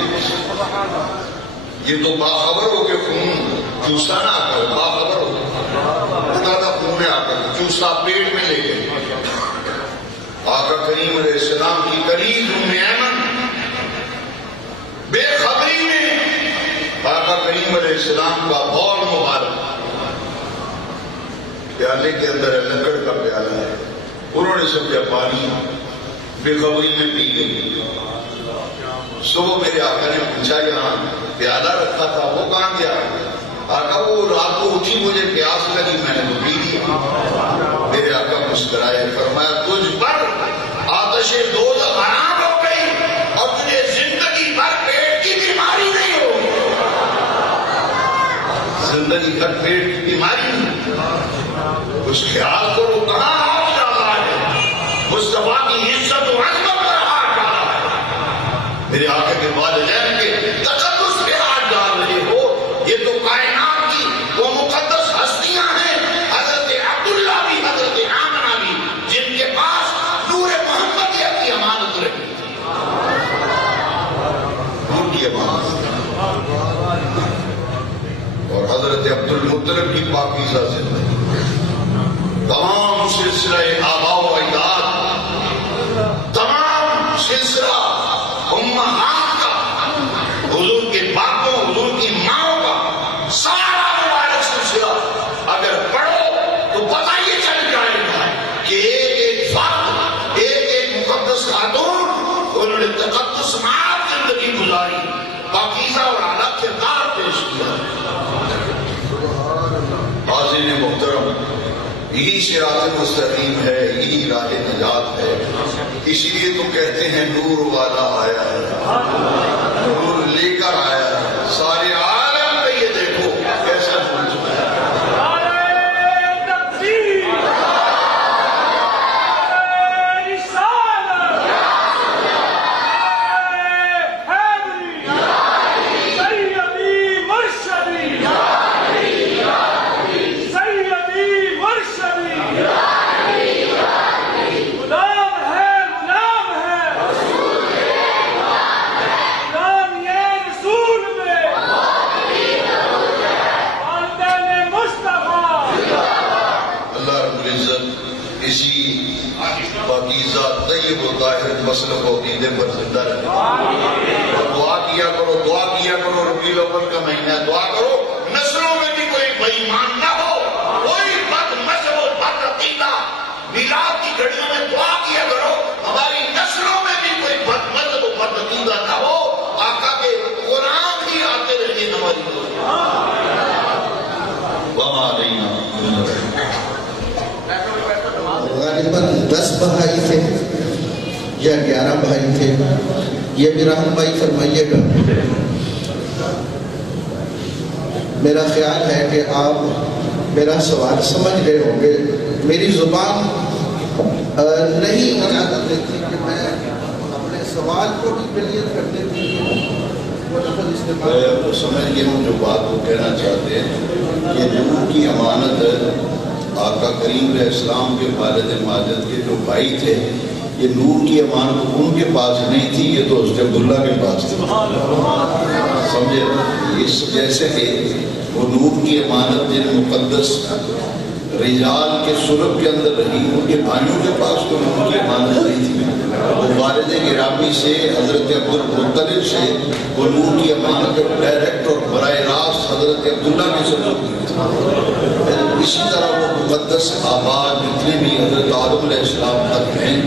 یہ تو باخبر ہو کے خون چوسا نہ آتا، باخبر ہو کا خون میں آ کر چوسا پیٹ میں لے گئے۔ آقا کریم علیہ السلام کی قریب ام ایمن بے خبری میں آقا کریم علیہ السلام کا بول مبارک پیالے کے اندر لکڑ کا پیالہ ہے، انہوں نے سمجھا پانی، بے خبری میں پی گئی۔ صبح میرے آقا نے پوچھا یہاں پیالہ رکھا تھا وہ کہاں گیا؟ آقا وہ رات کو اٹھی مجھے پیاس لگی میں نے تو پی لیا۔ میرے آقا مسکرائے، فرمایا تجھ پر آتش دوزخ حرام ہو گئی اور تجھے زندگی بھر پیٹ کی بیماری نہیں ہوگی، زندگی بھر پیٹ کی بیماری نہیں۔ کچھ خیال کرو کہاں ہاتھ ڈالا ہے، مصطفیٰ کی عزت و عظمت پر ہاتھ ڈالا ہے، میرے آقا کے والدین کے تقدس پہ ہاتھ ڈال رہے ہو۔ یہ تو کائنات کی وہ مقدس ہستیاں ہیں، حضرت عبداللہ بھی، حضرت آمنہ بھی، جن کے پاس نور محمدیت کی امانت رہی، نور کی امانت، اور حضرت عبدالمطلب کی پاکیزہ زندگی، تمام سلسلہ آباء و اجداد، تمام سلسلہ امہات کا، حضور کے باپوں، حضور کی ماؤں کا سارا مبارک سلسلہ اگر پڑھو تو پتہ یہ چل جائے گا کہ ایک ایک فرد، ایک ایک مقدس خاتون، انہوں نے تقدس معاف زندگی گزاری، پاکیزہ اور اعلیٰ کردار پیش کیا۔ حاضرین محترم، یہی صراط مستقیم ہے، یہی راہ نجات ہے، اسی لیے تو کہتے ہیں نور والا آیا ہے، نور لے کر آیا ہے، سارے عالم پہ یہ دیکھو کیسا پھول چکا ہے۔ مسلک و عقیدے پر زندہ رہے، دعا کیا کرو، دعا کیا کرو، ربیع الاول کا مہینہ ہے، دعا کرو نسلوں میں بھی کوئی بے ایمان نہ ہو، کوئی بد مذہب و بد عقیدہ، میلاد کی گھڑیوں میں دعا کیا کرو ہماری نسلوں میں بھی کوئی بد مذہب و بد عقیدہ نہ ہو، آقا کے قرآن ہی آتے رہیے ہماری وما علینا۔ غالباً 10 بھائی تھے یا 11 بھائی تھے، یہ بھی رہنمائی فرمائیے گا۔ میرا خیال ہے کہ آپ میرا سوال سمجھ گئے ہوں گے، میری زبان نہیں اجازت دیتی کہ میں اپنے سوال کو بھی کلیئر کرنے کے لیے وہ لفظ استعمال تو سمجھ گئے ہوں جو بات وہ کہنا چاہتے ہیں کہ نور کی امانت آقا کریم علیہ السلام کے والد ماجد کے جو بھائی تھے، یہ نور کی امانت ان کے پاس نہیں تھی، یہ تو حضرت عبداللہ کے پاس تھی، سمجھے؟ اس جیسے کہ وہ نور کی امانت جن مقدس رجال کے سلب کے اندر رہی، ان کے بھائیوں کے پاس تو نور کی امانت نہیں تھی، وہ والد گرامی سے، حضرت عبدالمطلب سے وہ نور کی امانت ڈائریکٹ اور براہ راست حضرت عبداللہ کے سلب کی تھی۔ اسی طرح وہ مقدس آباد جتنے بھی حضرت آدم علیہ السلام تک ہیں،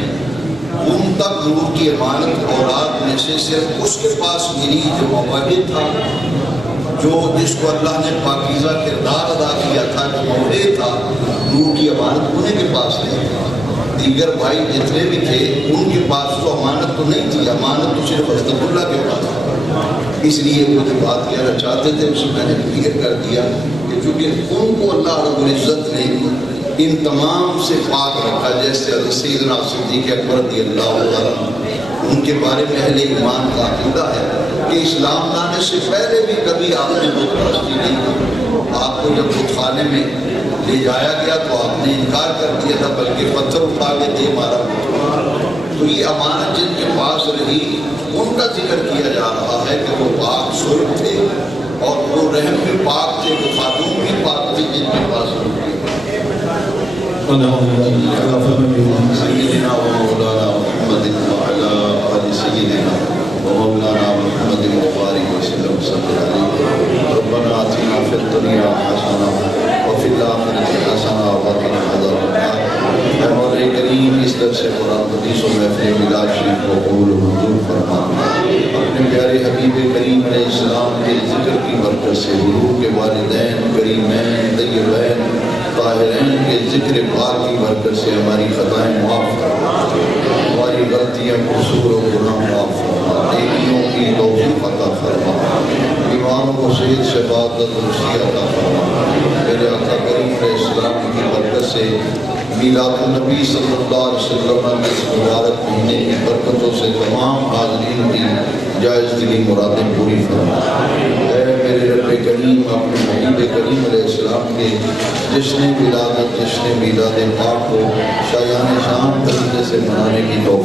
ان تک نور کی امانت اولاد میں سے صرف اس کے پاس ملی جو موحد تھا، جو جس کو اللہ نے پاکیزہ کردار ادا کیا تھا، جو موحد تھا، نور کی امانت انہیں کے پاس نہیں تھی۔ دیگر بھائی جتنے بھی تھے ان کے پاس تو امانت تو نہیں تھی، امانت تو صرف حضرت اللہ کے پاس تھی۔ اس لیے وہ جو بات کہنا چاہتے تھے اسے میں نے کلیئر کر دیا کہ چونکہ ان کو اللہ رب العزت نے ان تمام سے پاک رکھا، جیسے حضرت سیدنا صدیق اکبر رضی اللہ عنہ، ان کے بارے میں اہل ایمان کا عقیدہ ہے کہ اسلام لانے سے پہلے بھی کبھی آپ نے بت پرستی نہیں کی۔ آپ کو جب بت خانے میں لے جایا گیا تو آپ نے انکار کر دیا تھا، بلکہ پتھر اٹھا کے دے مارا۔ تو یہ امانت جن کے پاس رہی ان کا ذکر کیا جا رہا ہے کہ وہ پاک سلب تھے اور وہ رحم بھی پاک تھے، وہ خاتون بھی پاک تھے جن کے پاس رہی۔ سیدنا و مولانا محمد وعلا آل سیدنا و مولانا محمد مبارک وسلم صلی اللہ علیہ ربنا آتنا فی الدنیا حسنہ وفی الآخرۃ حسنہ وقنا عذاب النار۔ اے مولا کریم، اس درس قرآن حدیث و محفل میلاد شریف کو قبول و منظور فرما، اپنے پیارے حبیب کریم علیہ السلام کے ذکر کی برکت سے حضور کے والدین کریمین طیبین طاہرین کے ذکر پاک کی برکت سے ہماری خطائیں معاف فرما، ہماری غلطیاں قصور و گناہ معاف فرما، نیکیوں کی توفیق عطا فرما، ایمان و صحت شفاعت و درستی عطا فرما۔ میرے آقا کریم علیہ السلام کی برکت سے میلاد النبی صلی اللہ علیہ وسلم کے اس مبارک مہینے کی برکتوں سے تمام حاضرین کی جائز دلی مرادیں پوری فرما۔ اے میرے رب کریم اپنے حبیب کریم علیہ السلام کے جشن ولادت جشن میلاد پاک کو شایان شان طریقے سے منانے کی توفیق